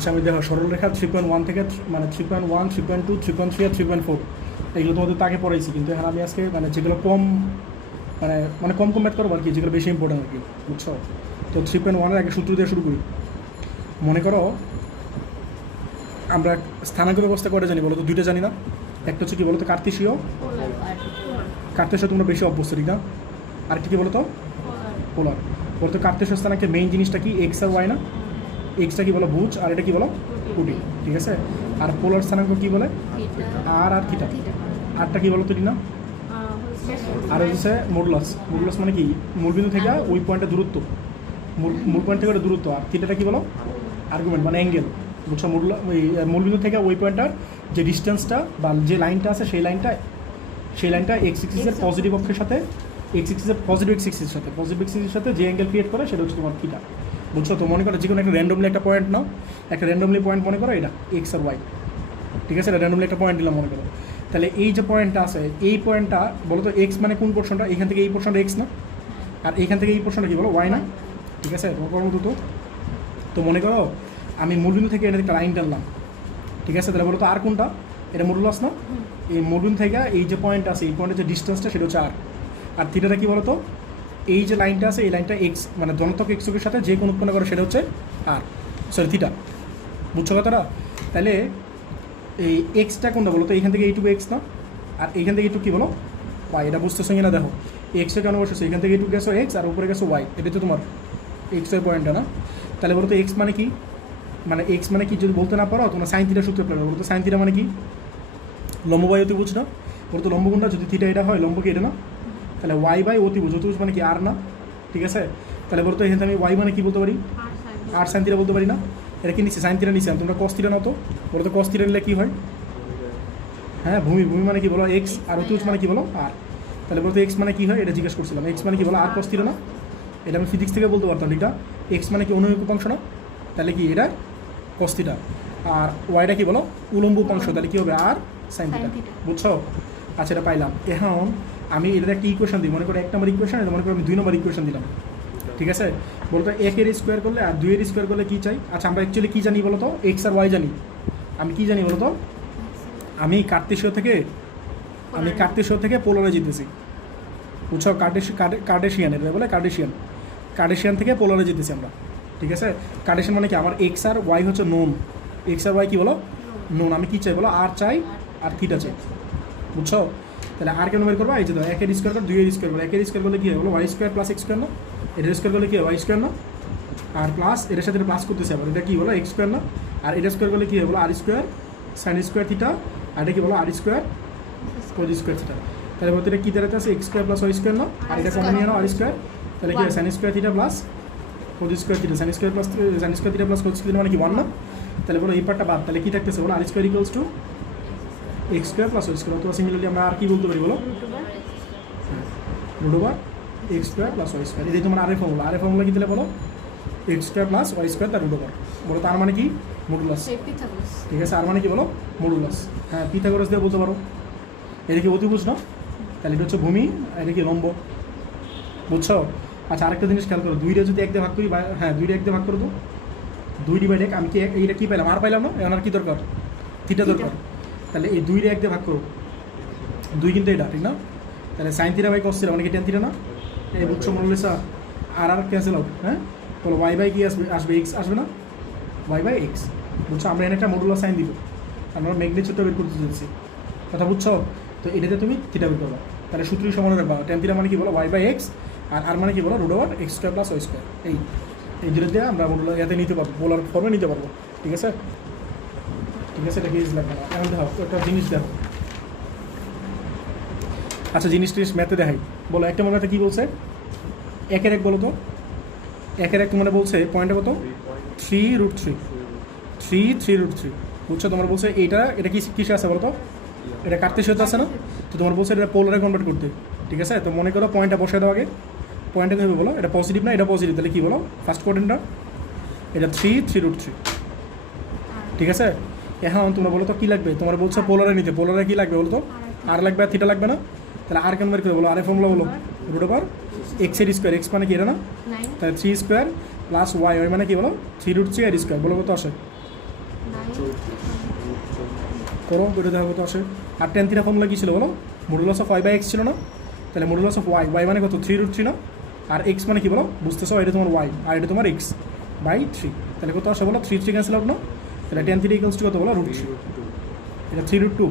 আচ্ছা আমি দেখো সরলরেখা 3.1 থেকে মানে 3.1, 3.2, 3.3 আর 3.4 এগুলো তোমাদের তাকে পড়াইছি, কিন্তু এখন আমি আজকে মানে যেগুলো কম মানে মানে কম কম ম্যাথ করবো আর কি, যেগুলো বেশি ইম্পর্টেন্ট আর কি, বুঝছো? তো 3.1-এর আগে সূত্র দিয়ে শুরু করি। মনে করো আমরা স্থানাঙ্ক ব্যবস্থা করে জানি বলো তো, দুইটা জানি না। একটা হচ্ছে কি বলো তো কার্তেশীয়, কার্তেশীয় তোমরা বেশি অভ্যস্ত ঠিক না? আরেকটা কি বলো তো পোলার। বলো তো কার্তেশীয় স্থানাঙ্কে মেইন জিনিসটা কি, এক্স আর ওয়াই না? এক্সটা কি বলো ভুজ, আর এটা কি বলো কুটি, ঠিক আছে? আর পোলার স্থানাঙ্ক কি বলে আর আর থিটা। আরটা কি বলো তো না? আর হচ্ছে মডুলাস। মডুলাস মানে কি মূলবিন্দু থেকে ওই পয়েন্টের দূরত্ব, মূল পয়েন্ট থেকে দূরত্ব। আর থিটাটা কি বলো আর্গুমেন্ট মানে অ্যাঙ্গেল, বুঝছো? মূলবিন্দু থেকে ওই পয়েন্টটার যে ডিস্টেন্সটা বা যে লাইনটা আছে সেই লাইনটা এক্স এক্সিসের পজিটিভ অক্ষের সাথে পজিটিভ এক্স এক্সিসের সাথে যে অ্যাঙ্গেল ক্রিয়েট করে সেটা হচ্ছে তোমার থিটা, বুঝছো? তো মনে করো যে কোনো একটা র্যান্ডমলি একটা পয়েন্ট নাও, একটা র্যান্ডমলি পয়েন্ট মনে করো এটা এক্স আর ওয়াই, ঠিক আছে? এটা র্যান্ডমলি একটা পয়েন্ট দিলাম মনে করো। তাহলে এই যে পয়েন্টটা আছে এই পয়েন্টটা বলো তো এক্স মানে কোন পোর্শনটা, এখান থেকে এই পোর্শনটা এক্স না, আর এইখান থেকে এই পোর্শনটা কি বলো ওয়াই না, ঠিক আছে? তোমার করার মতো তো মনে করো আমি মূলবিন্দু থেকে এটা একটা লাইন টানলাম, ঠিক আছে? তাহলে বলো তো আর কোনটা, এটা মডুলাস না? এই মডুল থেকে এই যে পয়েন্ট আছে এই পয়েন্টের যে ডিস্টেন্সটা সেটা হচ্ছে আর থিটাটা কি বলো তো এই যে লাইনটা আছে এই লাইনটা এক্স মানে ধনাত্মক এক্স অক্ষের সাথে যে কোন উৎপন্ন করে সেটা হচ্ছে আর থিটা, বুঝছো কথাটা? তাহলে এই এক্সটা কোনটা বলো তো, এইখান থেকে এইটুকু এক্স না, আর এইখান থেকে এইটুকু কী বলো ওয়াই। এটা বুঝতেছো কিনা দেখো, এক্সের কেন বসেছো, এখান থেকে এইটুকু গেছো এক্স আর উপরে গেছো ওয়াই, এটা তো তোমার এক্সের পয়েন্টটা না? তাহলে বলো তো এক্স মানে কি, মানে এক্স মানে কি যদি বলতে না পারো তোমরা সাইন থিটা সূত্রে পেলে বলতো সাইন থিটা মানে কি লম্ব বাই অতিভুজ না? বলতো লম্ব কোনটা, যদি থিটা এটা হয় লম্ব কি এটা না? তাহলে ওয়াই বাই অতিভুজ, অতিভুজ মানে কি আর না, ঠিক আছে? তাহলে বলতো এখানে আমি ওয়াই মানে কি বলতে পারি আর সাইন থিটা বলতে পারি না? এটা কি নিচ্ছে সাইন থিটা নিচ্ছে, তোমরা কস থিটা নাও তো, বলতো কস থিটা নিলে কী হয়? হ্যাঁ ভূমি মানে কি বলো এক্স, আর অতিভুজ মানে কি বলো আর। তাহলে বলতো এক্স মানে কি হয় এটা জিজ্ঞেস করছিলাম, এক্স মানে কি বলো আর কস থিটা না? এটা আমি ফিজিক্স থেকে বলতে পারতাম, ঠিক না? এক্স মানে কি অনুভূমিক উপাংশ না, তাহলে কি এটা কস থিটা। আর ওয়াইটা কি বলো উলম্ব উপাংশ, তাহলে কী হবে আর সাইন থিটা, বুঝছো? আচ্ছা এটা পাইলাম। এখন আমি এটার একটা ইকুয়েশন দিই, মনে করো 1 নম্বর ইকুয়েশন, এটা মনে করো আমি 2 নম্বর ইকুয়েশন দিলাম, ঠিক আছে? বলতো 1-এর স্কোয়ার করলে আর 2-এর স্কোয়ার করলে কী চাই? আচ্ছা আমরা অ্যাকচুয়ালি কী জানি বলো তো, এক্স আর ওয়াই জানি। আমি কী জানি বলো তো, আমি কার্তেশীয় থেকে পোলারে যেতেছি, বুঝছো? কার্টেশিয়ানের বলে কার্টেশিয়ান থেকে পোলারে যেতেছি আমরা, ঠিক আছে? কার্টেশিয়ান মানে কি আমার এক্স আর ওয়াই হচ্ছে নোন, এক্স আর ওয়াই কী বলো নোন। আমি কী চাই বলো আর চাই আর থিটা চাই, বুঝছো? তাহলে আর কেন বের করবো, এই যে ধরো 1-এর স্কোয়ার কর 2-এর স্কোয়ার করো, 1-এর স্কোয়ার করলে কী হয় বলো y square plus x square না? এটার স্কোয়ার করলে কী হয় ওয়াই স্কোয়ার না? আর প্লাস এটার সাথে প্লাস করতেছে আবার, এটা কী বলো এক্স স্কোয়ার না? আর এটা স্কোয়ার করলে কী হয় বলো আর স্কোয়ার সাইন স্কোয়ার থিটা, আর এটা কী বলো আর স্কোয়ার কোজ স্কোয়ার থিটা। তাহলে বলতে এটা কী দাঁড়াতে আছে x square plus Y square না? আর এটা কমন নিয়ে নাও আর স্কোয়ার, তাহলে কী হয় sine square theta plus cos square theta, sine square theta plus cos square মানে কি 1 না? তাহলে বলো এই পার্টটা বাদ, তাহলে কী থাকতেছে বলো আর square equals to X square plus Y square. অথবা সিমিলারলি আমরা আর কী বলতে পারি বলো root over x square plus Y square. এটাই তোমার আরের ফর্মুলা কী তাহলে বলো x square plus Y square তার রুট ওভার, বলো তার মানে কি মডুলাস, ঠিক আছে? আর মানে কি বলো মডুলাস, হ্যাঁ পিথাগোরাস দিয়ে বলতে পারো। এটা কি অতিভুজ না? তাহলে এটা হচ্ছে ভূমি, এটা কি লম্ব, বুঝছো? আচ্ছা আরেকটা জিনিস খেয়াল করো, 2-টা যদি 1 দিয়ে ভাগ করি, হ্যাঁ 2-টা 1 দিয়ে ভাগ করো তো 2/1, আমি কি এইটা কী পাইলাম আর পাইলাম না? এখন আর কি দরকার থিটা দরকার। তাহলে এই 2-টা 1 দিয়ে ভাগ করো, 2 কিন্তু এটা ঠিক না? তাহলে sine theta by cos theta মানে কি টেন থিটা না? এই বুঝছো মডুলাস আর ক্যান্সেল আউট, হ্যাঁ বলো ওয়াই বাই কি আসবে এক্স আসবে না? ওয়াই বাই এক্স, বুঝছো? আমরা এখানে একটা মডুলাস সাইন দিব, আমরা ম্যাগনিটিউডটা বের করতে চাইছি, কথা বুঝছো? তো এটাতে তুমি থিটা বের করবা, তাহলে সূত্রই সমান রাখবা। টেন থিটা মানে কি বলো ওয়াই বাই এক্স, আর মানে কি বলো root over x square plus Y square. এই দুটো দিয়ে আমরা মডুলার ইয়াতে নিতে পারবো, পোলার ফর্মে নিতে পারবো, ঠিক আছে? এটা কি লাগবে না। এখন দেখো একটা জিনিস দেখো, আচ্ছা জিনিস ম্যাথে দেখাই, বলো একটা ম্যাথে কী বলছে 1-এর 1 বলো তো, 1-এর 1 তোমার বলছে পয়েন্টে কত 3√3, বুঝছো? তোমার বলছে এটা কি কিসে আছে বলো তো, এটা কার্তেশীয়তে আছে না? তো তোমার বলছে এটা পোলারে কনভার্ট করতে, ঠিক আছে? তো মনে করো পয়েন্টটা বসে দাও আগে, পয়েন্টে কী বলো এটা পজিটিভ না এটা পজিটিভ, তাহলে কী বলো ফার্স্ট কোয়াড্রেন্টটা এটা 3√3, ঠিক আছে? এখন তোমরা বলো তো কী লাগবে, তোমার বলছে পোলারে নিতে, পোলারে কী লাগবে বলো তো আর লাগবে আর থিটা লাগবে না? তাহলে আর কেন বের করে বলো আরে ফর্মুলা বলো রুট ওভার এক্সের স্কোয়ার, এক্স মানে কি এটা না? তাহলে 3 স্কোয়ার প্লাস ওয়াই মানে কি বলো 3√3 আর স্কোয়ার, বলো কত আসে করো এটা দেখা কত আসে। আর টেন থিটা ফর্মুলা কী ছিল বলো, modulus of y by x ছিল না, তাহলে মডুলাস অফ ওয়াই, ওয়াই মানে কত 3√3 না, আর এক্স মানে কি বলো বুঝতেছো, এটা তোমার ওয়াই আর এটা তোমার এক্স বাই 3, তাহলে কত আসে বলো 3 ক্যান্সেল আউট না, তাহলে টেন থিটা ইকুয়ালস টু কত বলো √3, এটা 3√2।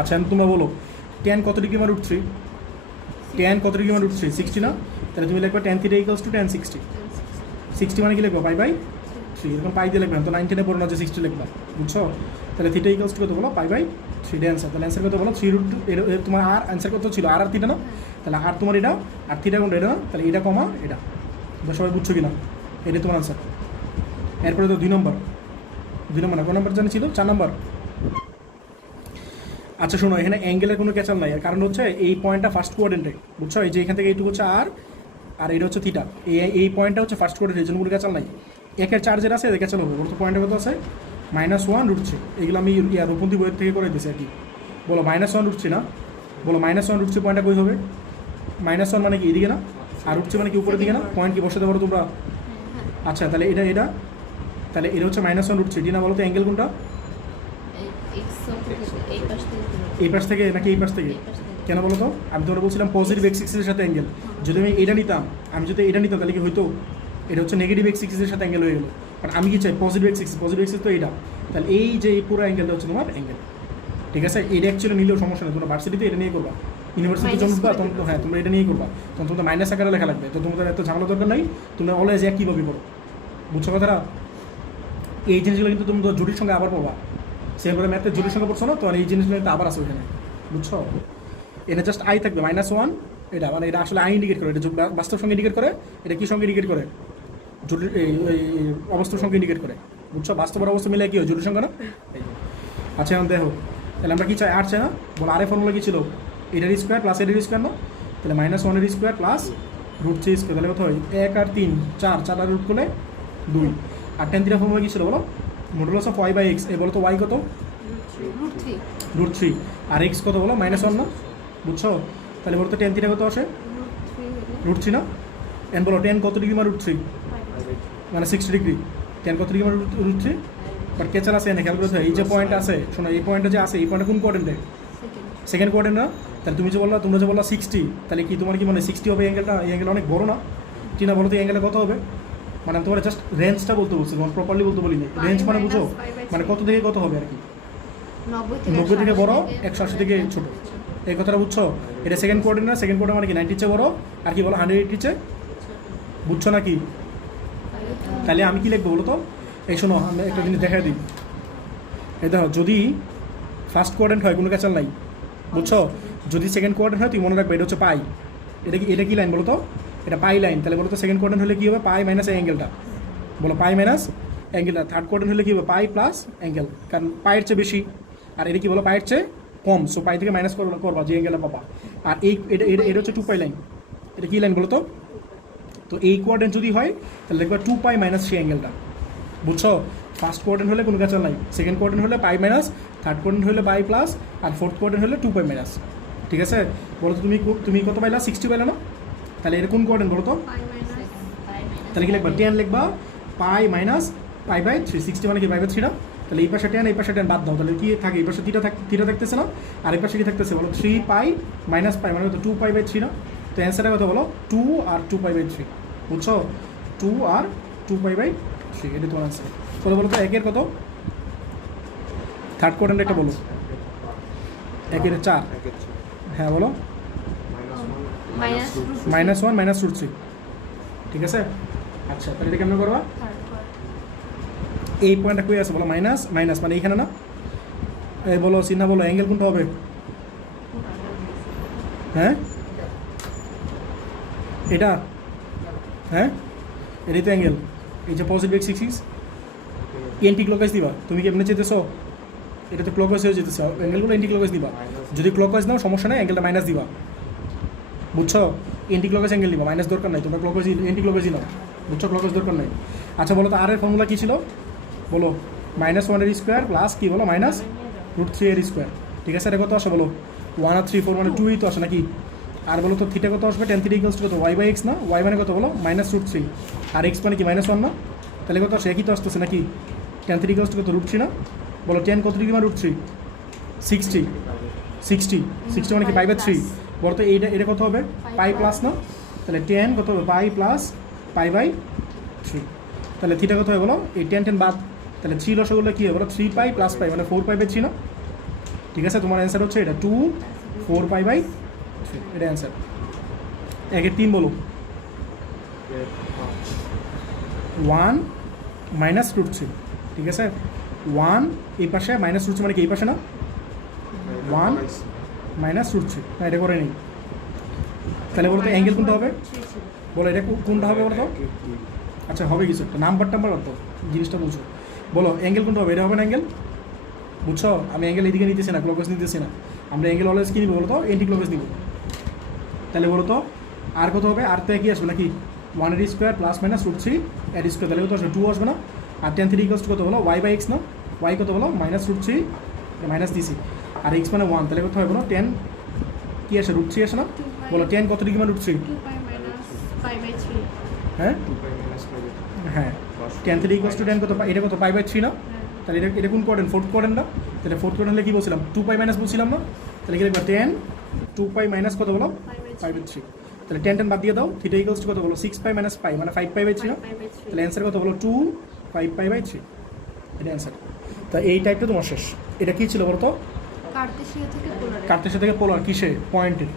আচ্ছা তোমরা বলো টেন কত ডিগ্রি মানে √3, টেন কত ডিগ্রি মানে √3 60 না, তাহলে তুমি লিখবে tan theta equals two ten 60 মানে কি লিখবো পাই বাই 3, এরকম পাই দিয়ে লিখবে তো 9 পড়ো না যে 60 লিখবা, বুঝছো, তাহলে থিটা ইকুয়ালস টু কত বলো পাই বাই 3 অ্যান্সার, তাহলে অ্যান্সার কত বলো 3√2, তোমার আর অ্যান্সার কত ছিল আর থিটা না, তাহলে আর তোমার এটা আর থিটা কোনটা এটা না, তাহলে এটা কমা এটা, তোমরা সবাই বুঝছো কিনা, এটাই তোমার অ্যান্সার। এরপরে তো 2 নম্বর না কোন নম্বর জানি ছিল 4 নম্বর। আচ্ছা শোনো এখানে অ্যাঙ্গেলের কোনো ক্যাচাল নাই, আর কারণ হচ্ছে এই পয়েন্টটা ফার্স্ট কোয়াড্রেন্টে, বুঝছো, এই যে এখান থেকে এইটুকু হচ্ছে আর এটা হচ্ছে থিটা, এই পয়েন্টটা হচ্ছে ফার্স্ট কোয়াড্রেন্ট, এই জন্য কোনো ক্যাচাল নাই। একের চার্জের আছে এদের ক্যাচাল হবে, বলতো পয়েন্টে কত আছে -1√3, এগুলো আমি রূপন্তি বইয়ের থেকে করে দিয়েছি আর কি। বলো -1√3 না, বলো -1√3 পয়েন্টটা কই হবে, -1 মানে কি এদিকে না, আর √3 মানে কি উপরের দিকে না, পয়েন্ট কি বসাতে পারো তোমরা। আচ্ছা তাহলে এটা তাহলে এটা হচ্ছে -1√3 ডি না, বলো তো অ্যাঙ্গেল কোনটা, এই পাশ থেকে নাকি এই পাশ থেকে, কেন বলো তো, আমি তোমরা বলছিলাম পজিটিভ এক্স এক্সিসের সাথে অ্যাঙ্গেল, যদি আমি এটা নিতাম, তাহলে কি হইতো, এটা হচ্ছে নেগেটিভ এক্স এক্সিসের সাথে অ্যাঙ্গেল হয়ে গেলো, বাট আমি কি চাই পজিটিভ এক্স এক্সিস তো এইটা, তাহলে এই যে এই পুরো অ্যাঙ্গেলটা হচ্ছে তোমার অ্যাঙ্গেল, ঠিক আছে, এটা অ্যাকচুয়ালি নিলেও সমস্যা নেই, তোমরা ভার্সিটিতে এটা নিয়ে করবা, ইউনিভার্সিটি জন্য তখন তো হ্যাঁ তোমরা এটা নিয়েই করবা, তখন তোমাদের মাইনাস আকারে লেখা লাগবে, তো তোমাদের এত ঝামেলা দরকার নাই, তোমরা অলওয়েজ একইভাবে করো, বুঝছো কথাটা। এই জিনিসগুলো কিন্তু তুমি জুটির সঙ্গে আবার পড়বা, সেমভাবে ম্যাথের জুটির সঙ্গে পড়ছো না, তো এই জিনিসগুলো কিন্তু আবার আছে ওখানে, বুঝছো, এটা জাস্ট আই থাকবে -1, এটা মানে এটা আসলে আই ইন্ডিকেট করে, এটা বাস্তব সঙ্গে ইন্ডিকেট করে, এটা কি সঙ্গে ইন্ডিকেট করে, জটিল এই অবস্থার সঙ্গে ইন্ডিকেট করে, বুঝছো, বাস্তবের অবস্থা মিলে কি হয় জটিল সংখ্যা না। আচ্ছা এখন দেখো তাহলে আমরা কি চাই আর চাই না, বলো আরে ফর্মুলা কি ছিল, এটার স্কোয়ার প্লাস এটার স্কোয়ার না, তাহলে -1 স্কোয়ার প্লাস √3 স্কোয়ার, তাহলে কত হয় 1 আর 3 4 আর রুট করলে 2, আর টেন থিটা ফর্মুলা কি ছিল বলো modulus of y by x, এই বলো তো ওয়াই কত √3 আর এক্স কত বলো -1 না, বুঝছো, তাহলে বলো তো টেন থিটা কত আসে √3 না, এন বলো টেন কত ডিগ্রি মানে √3 মানে 60 ডিগ্রি, টেন কত ডিগ্রি মানে √3, বাট ক্যাচাল আছে এনে খেয়াল করতে হয়, এই যে পয়েন্ট আছে শোনো, এই পয়েন্টটা যে আছে এই পয়েন্টটা কোন কোয়াড্রেন্টে, সেকেন্ড কোয়াড্রেন্ট না, তাহলে তুমি যে বললা তোমরা যে বললা 60, তাহলে কি তোমার কি মানে 60 হবে অ্যাঙ্গেলটা, এই অ্যাঙ্গেল অনেক বড় না, কি না বলো তো অ্যাঙ্গেলটা কত হবে, মানে আমি তোমার জাস্ট রেঞ্জটা বলতে বলছি, তোমার প্রপারলি বলতে বলিনি, রেঞ্জ মানে বুঝো মানে কত থেকে কত হবে আর কি, 90 থেকে বড় 180 থেকে ছোট, এই কথাটা বুঝছো, এটা সেকেন্ড কোয়াড্রেন্ট না, সেকেন্ড কোয়াড্রেন্ট মানে কি 90 চেয়ে বড়, আর কি বলো 180 চেয়ে, বুঝছো নাকি, তাহলে আমি কি লিখবো বলো তো, এই শোনো আমি একটা জিনিস দেখা দিই, এই দেখো যদি ফার্স্ট কোয়াড্রেন্ট হয় কোনো ক্যাচাল নাই, বুঝছো, যদি সেকেন্ড কোয়াড্রেন্ট হয় তুই মনে রাখবে এটা হচ্ছে পাই, এটা কি লাইন বলো তো, এটা পাই লাইন, তাহলে বলো তো সেকেন্ড কোয়াড্রেন্ট হলে কী হবে পাই মাইনাস অ্যাঙ্গেলটা, বলো পাই মাইনাস অ্যাঙ্গেলটা, থার্ড কোয়াড্রেন্ট হলে কী হবে পাই প্লাস অ্যাঙ্গেল, কারণ পাইয়ের চেয়ে বেশি, আর এটা কি বলো পাইয়ের চেয়ে কম, সো পাই থেকে মাইনাস করবা যে অ্যাঙ্গেলটা পাবা, আর এটা হচ্ছে 2 পাই লাইন, এটা কী লাইন বলো তো, তো এই কোয়াড্রেন্ট যদি হয় তাহলে দেখবা 2 পাই মাইনাস সেই অ্যাঙ্গেলটা, বুঝছো, ফার্স্ট কোয়াড্রেন্ট হলে কোনো ক্যাচাল নাই, সেকেন্ড কোয়াড্রেন্ট হলে পাই মাইনাস, থার্ড কোয়াড্রেন্ট হলে পাই প্লাস, আর ফোর্থ কোয়াড্রেন্ট হলে 2 পাই মাইনাস, ঠিক আছে, বলো তো তুমি কত পাইলা 60 পাইলা না, তাহলে এটা কোন কোয়াড্রেন্ট বলো তো, তাহলে কি লিখবা 10 লিখবা পাই মাইনাস পাই বাই 3, 60 মানে কি পাই বাই 3 না, তাহলে এই পাশে 10 এই পাশে 10 বাদ দাও, তাহলে কি থাকে এই পাশে 3টা থাকতেছে না, আর এই পাশে কি থাকতেছে বলো 3 পাই মাইনাস পাই মানে তো 2 পাই বাই 3 না, তো অ্যান্সারটা কত বলো 2 আর 2 পাই বাই 3, বুঝছো, 2 আর 2 পাই বাই 3, এটা তোমার অ্যান্সার কত বলো তো, একের কত, থার্ড কোয়াড্রেন্ট একটা বলো, একের 4, হ্যাঁ বলো -1 √3, ঠিক আছে। আচ্ছা তাহলে এটা কেমন করবা, এই পয়েন্টটা কই আছে বলো মাইনাস মানে এইখানে না, এই বলো চিহ্ন বলো অ্যাঙ্গেল কোনটা হবে, হ্যাঁ এটা, হ্যাঁ এটাই তো অ্যাঙ্গেল, এই যে positive x axis anti clockwise দিবা, তুমি কি এমনি চেতেছো, এটা তো ক্লকওয়াইজ হয়ে যেতেছে, অ্যাঙ্গেলগুলো এন্টি ক্লকওয়াইজ দিবা, যদি ক্লকওয়াইজ নাও সমস্যা নেই, অ্যাঙ্গেলটা মাইনাস দিবা, বুঝছো, এন্টি ক্লকওয়াইজ অ্যাঙ্গেল দিবা, মাইনাস দরকার নাই, তোমরা ক্লকওয়াইজ এন্টি ক্লকওয়াইজই নাও, বুঝছো, ক্লকওয়াইজ দরকার নাই। আচ্ছা বলো তো আর এর ফর্মুলা কী ছিল বলো, -1 স্কোয়ার প্লাস কি বলো -√3 স্কোয়ার, ঠিক আছে, এটা কত আসে বলো 1 আর 3 4 মানে 2ই তো আসে নাকি, আর বলো তো থিটা কত আসবে, টেন থিটা ইকুয়ালস টু কত ওয়াই বাই এক্স না, ওয়াই মানে কত বলো -√3, আর এক্স মানে কি -1 না, তাহলে কত আসে একই তো আসতেছে নাকি, tan থ্রি ইকুয়ালস টু কত রুট থ্রি না? বলো tan কত ডিগ্রি মানে রুট থ্রি? 60 60 60 মানে কি পাই বাই থ্রি? বলো তো এটা কত হবে? পাই প্লাস না? তাহলে tan কত হবে? Pi plus pi by three. তাহলে থিটা কত হবে বলো? এই tan বাদ, তাহলে থ্রি লসাগুলো কী হবে বলো? 3 পাই প্লাস পাই মানে 4 পাই বাই থ্রি না? ঠিক আছে, তোমার অ্যান্সার হচ্ছে এটা 2 4 পাই বাই থ্রি, এটা অ্যান্সার। একের 3 বলো। 1 মাইনাস রুট থ্রি, ঠিক আছে, 1 এই পাশে মাইনাস রুট থ্রি মানে কি এই পাশে না? 1 মাইনাস রুট থ্রি, না এটা করে নেই। তাহলে বলো তো অ্যাঙ্গেল কোনটা হবে? বলো এটা কোনটা হবে বলো তো? আচ্ছা হবে কিছু একটা নাম্বার টাম্বার অত জিনিসটা বলছো। বলো অ্যাঙ্গেল কোনটা হবে? এটা হবে না অ্যাঙ্গেল? বুঝছো, আমি অ্যাঙ্গেল এদিকে নিতেছি না, ক্লকওয়াইজ নিতেছি না, আমরা অ্যাঙ্গেল অলওয়েজ কী নিব বলো তো? এন্টি ক্লকওয়াইজ নিব। তাহলে বলো তো আর কত হবে? আর তো একই আসবে নাকি? 1 এর square plus minus root three এর স্কোয়ার, তাহলে কত আসবে? 2 আসবে না? আর tan থ্রি ইকুয়ালস টু কত বলো? y বাই এক্স না? y কত বলো? মাইনাস রুট থ্রি, মাইনাস দিছি, আর এক্স মানে 1, তাহলে কত হবে বলো? tan কি আসে? রুট থ্রি আসে না? বলো tan কত ডিগ্রি মানে রুট থ্রি? হ্যাঁ হ্যাঁ, tan three equals two tan কত? এটা কত? পাই বাই থ্রি না? তাহলে এটা কোন কোয়াড্রেন্ট? ফোর্থ কোয়াড্রেন্ট না? তাহলে ফোর্থ কোয়াড্রেন্ট হলে কী বলছিলাম? 2 পাই মাইনাস বলছিলাম না? তাহলে কি লিখবা? tan 2 পাই মাইনাস কত বলো? Pi by three. তাহলে tan বাদ দিয়ে দাও, থিটা ইকুয়ালস টু কত বলো? 6 পাই মাইনাস পাই মানে 5 পাই বাই থ্রি না? তাহলে অ্যান্সার কত বলো? 2 5 পাই বাই থ্রি, এটা অ্যান্সার। তা এই টাইপটা তোমার শেষ। এটা কী ছিল বলো তো? কার্তেশিয়া থেকে পোলার কিসে? পয়েন্টের।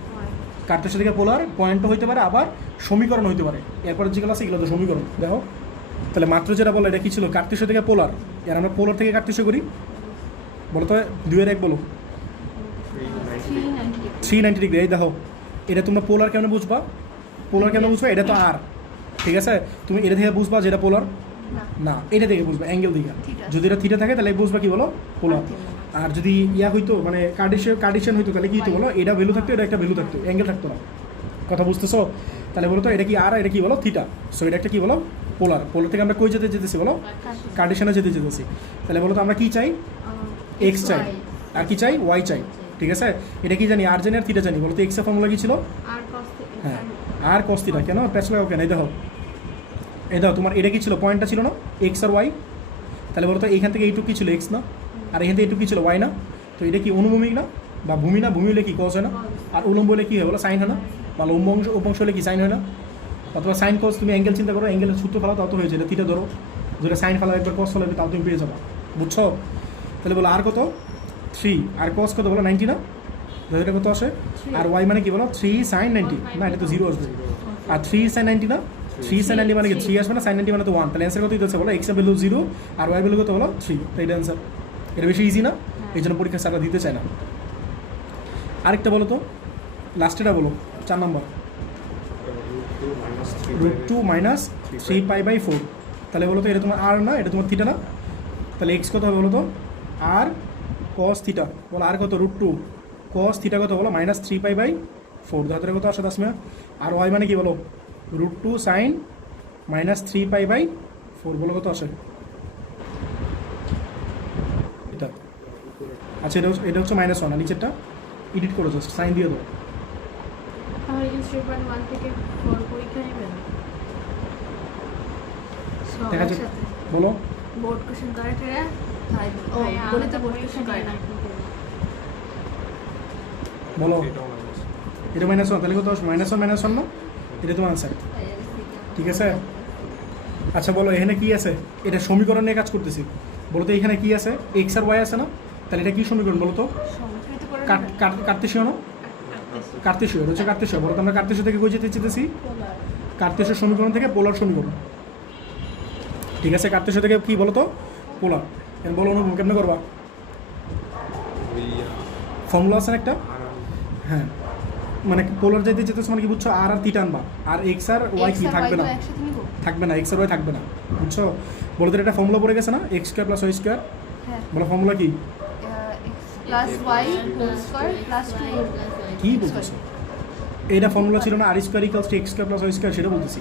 কার্তেশিয়া থেকে পোলার পয়েন্টও হইতে পারে, আবার সমীকরণ হইতে পারে। এরপরে যেগুলো আছে এগুলো তো সমীকরণ। দেখো তাহলে মাত্র যেটা বলো এটা কী ছিল? কার্তেশিয়া থেকে পোলার। এর আমরা পোলার থেকে কার্তেশিয়া করি, বলো তো 2 এর 1 বলো। 390 ডিগ্রি। এই দেখো এটা তোমরা পোলার কেন বুঝবা? পোলার কেন বুঝবা? এটা তো আর, ঠিক আছে, তুমি এটা থেকে বুঝবা যেটা পোলার না, এটা থেকে বুঝবা অ্যাঙ্গেল দিকে। যদি এটা থিটা থাকে তাহলে বুঝবা কি বলো? পোলার। আর যদি ইয়া হইতো মানে কার্টেশিয়ান হইতো তাহলে কি হইতো বলো? এটা ভ্যালু থাকতো, এটা একটা ভ্যালু থাকতো, অ্যাঙ্গেল থাকতো না। কথা বুঝতেছো? তাহলে বলো তো এটা কি আর, এটা কি বলো? থিটা। সো এটা একটা কি বলো? পোলার। পোলার থেকে আমরা কই যেতেছি বলো? কার্টেশিয়ানে যেতেছি। তাহলে বলো তো আমরা কি চাই? এক্স চাই, আর কি চাই? ওয়াই চাই, ঠিক আছে। এটা কি জানি? আর জানি আর থিটা জানি। বলো তো এক্সের ফর্মুলা কি ছিল? হ্যাঁ আর কস থিটা। কেন প্যাচ লাগাও কেন? এই দেখো তোমার এটা কি ছিল? পয়েন্টটা ছিল না এক্স আর ওয়াই? তাহলে বলো তো এইখান থেকে এইটুকু কি ছিল? এক্স না? আর এখান থেকে এইটুকু কি ছিল? ওয়াই না? তো এটা কি অনুভূমিক না? বা ভূমি না? ভূমি হলে কি কস হয় না? আর উলম্ব হলে কি হয় বলো? সাইন হয় না? বা উপাংশ হলে কি সাইন হয় না? অথবা সাইন কস, তুমি অ্যাঙ্গেল চিন্তা করো, অ্যাঙ্গেলের সূত্র ফেলা তত হয়েছে, এটা থিটা ধরো, যেটা সাইন ফেলা একবার কস ফেলাবে তাও তুমি পেয়ে যাবা। বুঝছো? তাহলে বলো আর কত? 3, আর কস কত বলো? 90 না? এটা কত আসে? আর ওয়াই মানে কি বলো? 3 সাইন 90 না? এটা তো 0 আসবে। আর 3 সাইন 90 না? 3 সাইন 90 মানে কি 3 আসবে না? সাইন 90 মানে তো 1। তাহলে অ্যান্সার কত দিতেছে বলো? এক্স এর ভ্যালু 0 আর ওয়াই ভ্যালু কত বলো? 3। তো এটা অ্যান্সার। এটা বেশি ইজি না? এই জন্য পরীক্ষা স্যাররা দিতে চায় না। আরেকটা বলো তো, লাস্টেটা বলো, 4 নম্বর। √2 মাইনাস 3 পাই বাই 4। তাহলে বলো তো এটা তোমার আর না, এটা তোমার থিটা না? তাহলে এক্স কত হবে বলো তো? R cos theta. বলো আর কত? √2 কস থিটা কত বলো? Minus 3 pi by 4। ধারে কত আসে 10 মিনিট। আর ওয়াই মানে কি বলো? √2 সাইন মাইনাস 3 পাই বাই 4। বলো কত আসে? এটা আচ্ছা, এটা হচ্ছে -1। আর নিচেরটা এডিট করো, জাস্ট সাইন দিয়ে দাও। দেখা যাচ্ছে বলো বোর্ড কোশ্চেন কারেক্ট রে ও বলে তো বোর্ড কোশ্চেন কারেক্ট না বলো। এটা -1, তাহলে কত আসবে? -1 না? এটা তোমার আনসার, ঠিক আছে। আচ্ছা বলো এখানে কি আছে? এটা সমীকরণ নিয়ে কাজ করতেছি। বলো তো এখানে কি আছে? এক্স আর ওয়াই আছে না? তাহলে এটা কি সমীকরণ বলো তো? কার্তেশীয় না? কার্তেশীয়, এটা হচ্ছে কার্তেশীয়। বলো তো আমরা কার্তেশীয় থেকে কই যেতে চেয়েছি? কার্তেশীয় সমীকরণ থেকে পোলার সমীকরণ, ঠিক আছে। কার্তেশীয় থেকে কি বলো তো? পোলার। বলো অনুভব কেমনে করবা? ফর্মুলা আছে একটা, হ্যাঁ, মানে পোলার যাইতে চেতেছে মানে কি বুঝছো? আর থিটা আনবা, আর এক্স আর ওয়াই কি থাকবে না? থাকবে না, এক্স আর ওয়াই থাকবে না, বুঝছো? বলো তো এটা ফর্মুলা পড়ে গেছে না? X square plus Y square. বলো ফর্মুলা কি? কি বলতেছো? এটা ফর্মুলা ছিল না? R square equals to X square plus Y square, সেটা বলতেছি।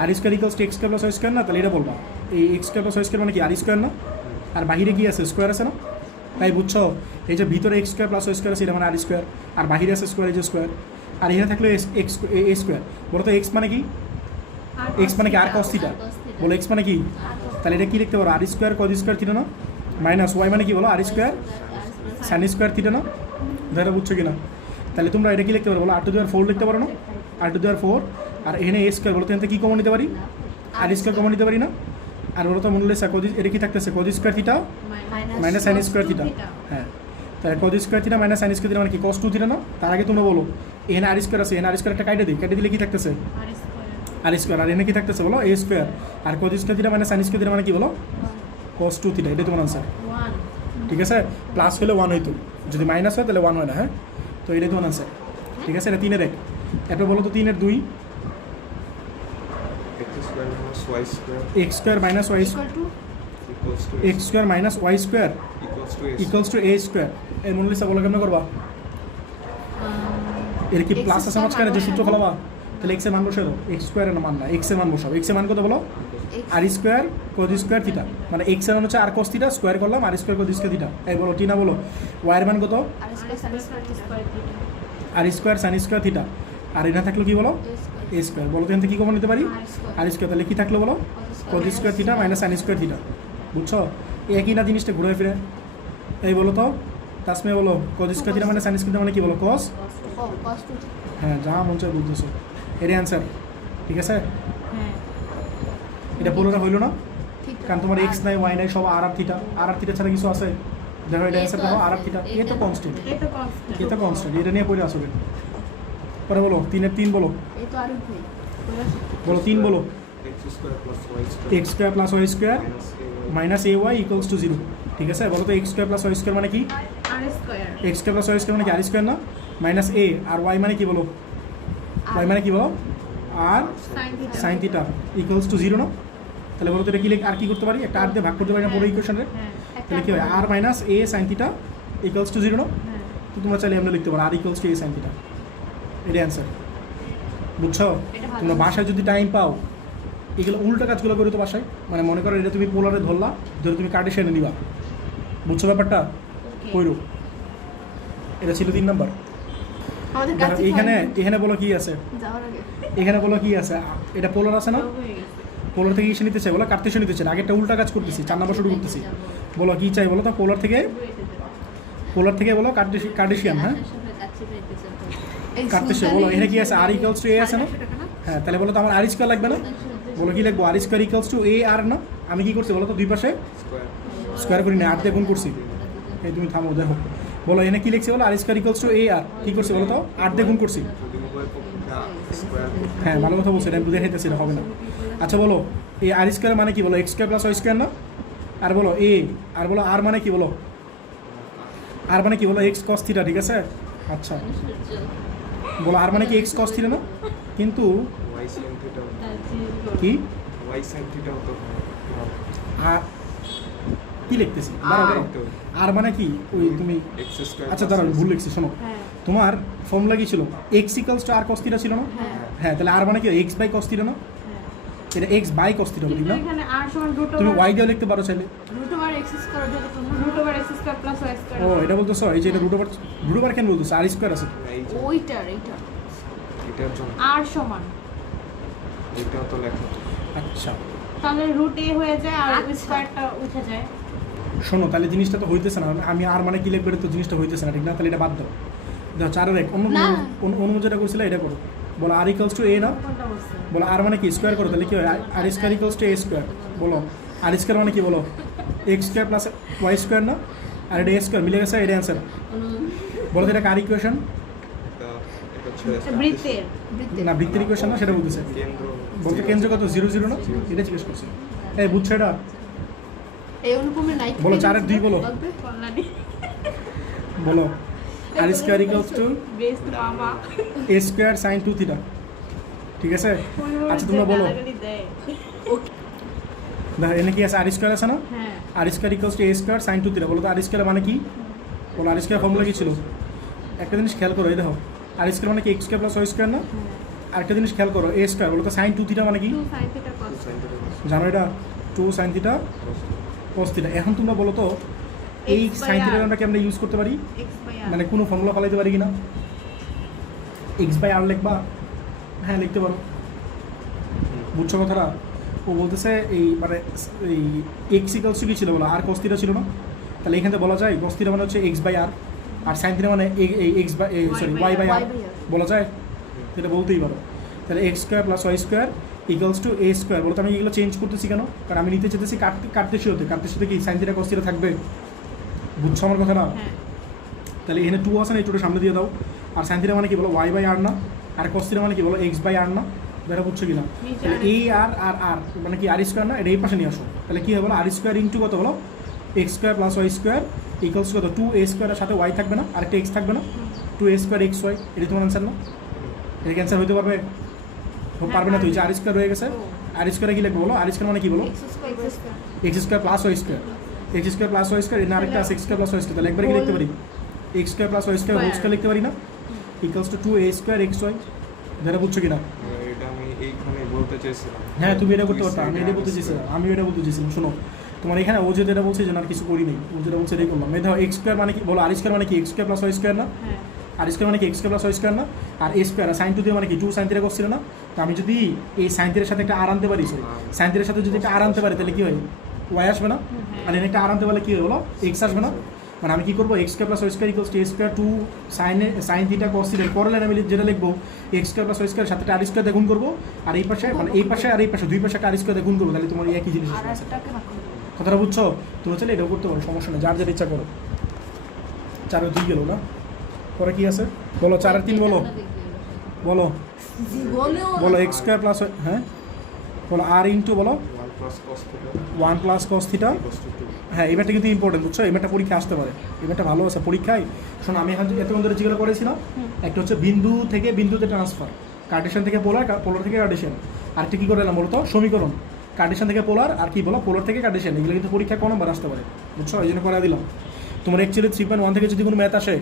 R square equals to X square plus Y square না? তাহলে এটা বলবা এই X square plus Y square মানে কি? আর স্কোয়ার না? আর বাহিরে কি আছে? স্কোয়ার আছে না? তাই বুঝছো? এই যে ভিতরে x square plus Y square আছে, এটা মানে আর স্কোয়ার। আর বাহিরে আছে স্কোয়ার, এই যে স্কোয়ার। আর এখানে থাকলে এক্স এ স্কোয়ার। বলো তো এক্স মানে কি? এক্স মানে কি আর কস থিটা, বলো এক্স মানে কি, তাহলে এটা কি লিখতে পারো আর স্কোয়ার কজ স্কোয়ার থিটা না, মাইনাস ওয়াই মানে কি বলো আর স্কোয়ার সাইন স্কোয়ার থিটা না, এটা বুঝছো কিনা? তাহলে তোমরা এটা কি লিখতে পারো বলো আর টু দি পাওয়ার 4 লিখতে পারো না, আর টু দি পাওয়ার 4, আর এখানে এ স্কোয়ার বলো তো এখান থেকে কী কমন নিতে পারি, আর স্কোয়ার কমন নিতে পারি না, আর বলো তো মনে হলে এটা কি থাকতেছে cause square theta minus sine square theta, হ্যাঁ তাহলে cause square theta minus sine square theta মানে কি কস 2 থিটা না। তার আগে তোমরা বলো এখানে আর স্কোয়ার আছে, এখানে আর স্কোয়ার একটা কেটে দিলে কি থাকতেছে আর স্কোয়ার, আর এখানে কি থাকতেছে বলো এ স্কোয়ার, আর cos square theta minus sine square theta মানে কি বলো কস 2 থিটা, এটাই তোমার আনসার, ঠিক আছে? প্লাস হলে 1 হইতো, যদি মাইনাস হয় তাহলে 1 হয় না, হ্যাঁ তো এটাই তোমার আনসার, ঠিক আছে? এটা 3-এর 1, এরপর বলো তো 3-এর 2, x square minus y x square minus y square equals to A square, এর মূল্য হিসাব বলো কেমন করবা, এর কি প্লাস আছে মাঝখানে যে সূত্র ফলাবা, তাহলে এক্স এর মান বসাও, এক্স স্কোয়ারের মান না এক্স এর মান বসাও, এক্স এর মান কত বলো আর স্কোয়ার কোজ স্কোয়ার থিটা, মানে এক্স এর মান হচ্ছে আর কোস থিটা, স্কোয়ার করলাম আর স্কোয়ার কোজ স্কোয়ার থিটা, এই বলো টিনা বলো ওয়াই এর মান কত আর স্কোয়ার সাইন স্কোয়ার থিটা, আর এটা থাকলো কি বলো এ স্কোয়ার, বলো তো এখান থেকে কী কমন নিতে পারি আর স্কোয়ার, তাহলে কি থাকলো বলো cos square theta minus sine square theta, বুঝছো? একই না জিনিসটা ঘুরে ফিরে, এই বলো তো তাসমিয়া বলো কোজ স্কোয়ার থিটা মানে সাইন স্কোয়ার থিটা মানে কি বলো কস, হ্যাঁ যা মন চায় বুঝতেছো, এটাই অ্যান্সার, ঠিক আছে? এটা পোলারে হইলো না, কারণ তোমার এক্স নাই ওয়াই নাই সব আর আর থিটা ছাড়া কিছু আছে, দেখো এটা অ্যান্সার দেখো আর আর থিটা, এ তো কনস্ট্যান্ট, এটা নিয়ে পড়ে আসবে। পরে বলো 3-এর 3 বলো, বলো 3 বলো x square plus Y square minus a y equals to 0, ঠিক আছে? বলো তো x square plus Y square মানে কি, x square plus Y square মানে কি আর স্কোয়ার না, মাইনাস এ আর ওয়াই মানে কি বলো, ওয়াই মানে কি বলো r sine theta equals to 0 না, তাহলে বলো তো এটা কি আর কি করতে পারি, একটা আর দিয়ে ভাগ করতে পারি না পুরো ইকুয়েশনে, তাহলে কি হয় R minus A sine theta equals to 0 না, তো তোমরা চাইলে আমরা লিখতে পারো R equals to A sine theta, এটাই অ্যান্সার, বুঝছো? তোমরা বাসায় যদি টাইম পাও এগুলো উল্টো কাজগুলো করো তো বাসায়, মানে মনে করো এটা তুমি পোলারে ধরলা, ধরে তুমি কার্টেশিয়ানে নিবা, বুঝছো ব্যাপারটা কইরো, এটা ছিল 3 নাম্বার। এখানে বলো কি আছে, এখানে বলো কি আছে, এটা পোলার আছে না, পোলার থেকে ইসে নিতে চাই বলো কার্টেশিয়ান নিতে চাই, আগে একটা উল্টা কাজ করতেছি 4 নাম্বার শুরু করতেছি, বলো কি চাই বলো তো পোলার থেকে বলো কার্টেশিয়ান, হ্যাঁ কার্টেশিয়ান বলো এখানে কি আছে আর ইকুয়ালস টু এ আছে না, হ্যাঁ তাহলে বলো তো আমার আর স্কোয়ার লাগবে না, বলো কি লিখবো আর স্কোয়ার ইকুয়ালস টু এ আর না, আমি কি করছি বলো তো দুই পাশে স্কোয়ার করি না আর দিয়ে গুণ করছি, এই তুমি থামো দেখো, বলো এখানে কি লিখছি বলো আর স্কোয়ার ইকুয়ালস টু এ আর কি করছি বলো তো 8 দিয়ে গুণ করছি, হ্যাঁ ভালো কথা বলছি, এটা দেখাইতেছি না হবে না। আচ্ছা বলো এই আর স্কোয়ার মানে কি বলো x square plus Y square না, আর বলো এ আর বলো আর মানে কি বলো আর মানে কি বলো এক্স কস থিটা, ঠিক আছে? আচ্ছা বলো আর মানে কি এক্স কস থিটা না, কিন্তু কি আর কি লিখতেছি আর মানে কি ওই তুমি আচ্ছা দাঁড়াও ভুল লিখছি, শোনো তোমার ফর্মুলা কি ছিল x equals to r cos theta ছিল না, হ্যাঁ তাহলে আর মানে কি এক্স বাই কস থিটা না, এটা এক্স বাই কস থিটা ঠিক না, তুমি ওয়াই দিয়ে লিখতে পারো চাইলে, ও এটা বলতেছো এই যে এটা রুট ওভার কেন বলতেছো আর স্কোয়ার আছে আর সমান, এটা তো লেখা, আচ্ছা তাহলে রুট এ হয়ে যায় আর স্কয়ারটা উঠে যায়, শোনো তাহলে জিনিসটা তো হইতেছে না, আমি আর মানে কি লিখবে তো জিনিসটা হইতেছে না ঠিক না, তাহলে এটা বাদ দাও, দেখো 4-এর 1 অন্য যেটা করছিলে এটা করো, বলো আর ইকুয়ালস টু এ না, বলো আর মানে কি স্কোয়ার করো, তাহলে কি হয় R square equals to A square, বলো আর স্কোয়ার মানে কি বলো x square plus Y square না, আর এটা এ স্কোয়ার মিলে গেছে, এটা অ্যান্সার, বলো তো এটা কার ইকুয়েশন, না বৃত্তের ইকুয়েশন না সেটা বলতেছে, বলতে কেন্দ্র কত 0 0 না, এটা জিজ্ঞেস করছে, এই বুঝছো এটা, এই অনুপমে নাই বলো 4-এর 2 বলো, বলো আর square equals to A square sine 2 theta, ঠিক আছে? আচ্ছা তোমরা বলো দেখো এনে কি আছে আর স্কোয়ার আছে না, R square equals to A square sine 2 theta, বলো তো আর স্কোয়ার মানে কি, বলো আর স্কোয়ার ফর্মুলা কি ছিল, একটা জিনিস খেয়াল করো এই দেখো আর স্কোয়ার মানে কি x square plus Y square না, আরেকটা জিনিস খেয়াল করো এ স্কোয়ার, বলো তো সাইন 2 থিটা মানে কি জানো, এটা 2 সাইন থিটা কস থিটা, এখন তোমরা বলো তো এই সাইন থিটাটা আমরা কেমনে ইউজ করতে পারি, মানে কোনো ফর্মুলা ফলাইতে পারি কিনা, এক্স বাই আর লিখবা, হ্যাঁ লিখতে পারো, বুঝছো কথাটা? ও বলতেছে এই মানে এই এক্স ইকালস কি ছিল বলো, আর cos থিটা ছিল না? তাহলে এখান থেকে বলা যায় cos থিটা মানে হচ্ছে এক্স বাই আর, আর সাইন থিটা মানে X by sorry Y by R বলা যায়, এটা বলতেই পারো। তাহলে X square plus Y square equals to A square. বলতে আমি এগুলো চেঞ্জ করতেছি কেন? কারণ আমি নিতে চাইতেছি কাটতেছি কি সাইন থিটা cos থিটা থাকবে, বুঝছো আমার কথা না? হ্যাঁ তাহলে এখানে টু আছে না, এই টুটা সামনে দিয়ে দাও। আর সাইন থিটা মানে কি বলো ওয়াই বাই আর না, আর cos থিটা মানে কি বলো এক্স বাই আর না, এটা বুঝছো কিনা? নিচে তাহলে এই আর আর আর মানে কি আর স্কোয়ার না, এটা এই পাশে নিয়ে আসো। তাহলে কি হবে বলো, আর স্কোয়ার ইন্টু কত বলো x square plus Y square equals কত, টু এ স্কোয়ারের সাথে ওয়াই থাকবে না, আরেকটা এক্স থাকবে না, টু এ স্কোয়ার এক্স ওয়াই। এটা তোমার অ্যান্সার না? এটা ক্যান্সার হইতে পারবে? পারবে না তো, এই যে আর স্কোয়ার রয়ে গেছে, আর স্কোয়ারে কি লিখবো বলো, আর স্কোয়ার মানে কি বলো x square plus Y square, x square plus Y square, এর আরেকটা আছে x square plus Y square. তাহলে একবারে কি লিখতে পারি x square plus Y square whole square লিখতে পারি না, equals to two A square x y. এটা বুঝছো কিনা? এটা আমি এইখানে বলতে চাইছিলাম। হ্যাঁ তুমি এটা করতে পারতো, আমি এটা বলতে চেয়েছিলাম, শোনো তোমার এখানে ও যেটা এটা বলছে যে না আর কিছু করি নেই, ও যেটা বলছে এটাই করলাম। এই দেখো এক্স স্কোয়ার মানে কি বলো, আর স্কোয়ার মানে কি x square plus Y square না, হ্যাঁ আর স্কোয়ার মানে কি x square plus Y square না, আর এ স্কোয়ার আর সাইন টু দিয়ে মানে কি টু সাইন থিটা করছিল না। তো আমি যদি এই সাইন থিটার সাথে একটা আর আনতে পারি, সরি সাইন থিটার সাথে যদি একটা আর আনতে পারি তাহলে কি হয়, ওয়াই আসবে না, আর এখানে একটা আর আনতে পারলে কি হয় বলো এক্স আসবে না। মানে আমি কি করবো x square plus Y square equals to A square two sine theta cos theta, পরের লাইনে আমি যেটা লিখবো x square plus Y square সাথে আর স্কোয়ার দিয়ে গুণ করবো, আর এই পাশে মানে এই পাশে আর এই পাশে দুই পাশে একটা আর স্কোয়ার দিয়ে গুণ করবো, তাহলে তোমার এই একই জিনিস আর আসবে। একটাকে রাখো। কথাটা বুঝছো? তুমি চলে এটাও করতে পারো, সমস্যা নেই, যার যার ইচ্ছা করো। 4 2 গেল না, পরে কি আছে বলো, 4 আর 3 বলো বলো বলো এক্স স্কোয়ার প্লাস হ্যাঁ বলো আর ইন্টু বলো 1 plus cos theta 1 plus cos theta. Equals two 2। হ্যাঁ এবারটা কিন্তু ইম্পর্টেন্ট, বুঝছো? এবারটা পরীক্ষা আসতে পারে, এবারটা ভালো আছে পরীক্ষায়। শোনো আমি এখন এতক্ষণ ধরে যেগুলো করেছি না, একটা হচ্ছে বিন্দু থেকে বিন্দুতে ট্রান্সফার, কার্টেশিয়ান থেকে পোলার, পোলার থেকে কার্টেশিয়ান। আরেকটা কী করে এলাম বলতো, সমীকরণ, কার্টেশিয়ান থেকে পোলার, আর কি বলো পোলার থেকে কার্টেশিয়ান। এগুলো কিন্তু পরীক্ষা কোনো নম্বর আসতে পারে, বুঝছো? এই জন্য করে দিলাম। তোমার অ্যাকচুয়ালি 3.1 থেকে যদি কোনো ম্যাথ আসে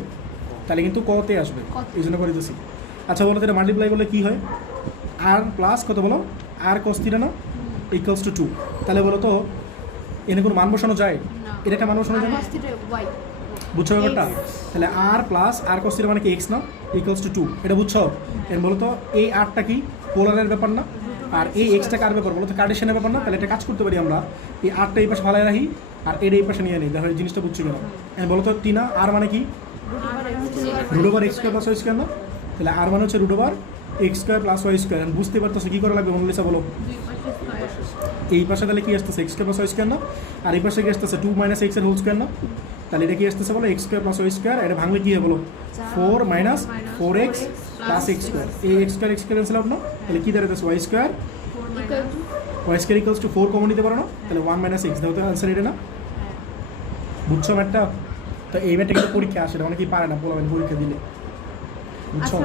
তাহলে কিন্তু কতে আসবে, এই জন্য করে দিতেছি। আচ্ছা বলো তো এটা মাল্টিপ্লাই করলে কী হয়, আর প্লাস কত বলো আর কস থিটা না ইকুয়ালস টু 2। তাহলে বলো তো এনে কোনো মান বসানো যায়? না। এটা একটা মান বসানো যায় না, বুঝছো ব্যাপারটা? তাহলে আর প্লাস আর কস থিটা মানে কি এক্স না, ইকুয়ালস টু 2, এটা বুঝছো? এর বলো তো এই আরটা কি পোলারের ব্যাপার না, আর এই এক্সটা কার ব্যাপার বলো তো, কার্টেশিয়ানের ব্যাপার না। তাহলে এটা কাজ করতে পারি আমরা, এই আরটা এই পাশে ভালো রাখি আর এর এই পাশে নিয়ে নিই, দেখো এই জিনিসটা বুঝছো কেন? বলো তো টিনা আর মানে কি root over x square plus Y square না, তাহলে আর মানে হচ্ছে root over x square plus Y square. বুঝতে পারতেছো কী করা লাগবে মনোলিসা বলো? এই পাশে তাহলে কি আসতেছে x square plus Y square না, আর এই পাশে কি আসতেছে 2 - x এর হোল স্কোয়ার না, তাহলে এটা কি আসতেছে বলো x square plus Y square. এটা ভাঙলে কি হবে বলো 4 - 4x প্লাস এক্স স্কোয়ার, এই এক্স স্কোয়ার ক্যান্সেল আউট না, তাহলে কি দাঁড়াতেছে Y square equals to 4 common নিতে পারো না, তাহলে 1 - x দাও তো অ্যান্সার এটা না, বুঝছো ম্যাটটা? তো এই ম্যাটটা কিন্তু পরীক্ষা আসে না, অনেকেই পারে না বলবেন পরীক্ষা দিলে, বুঝছো?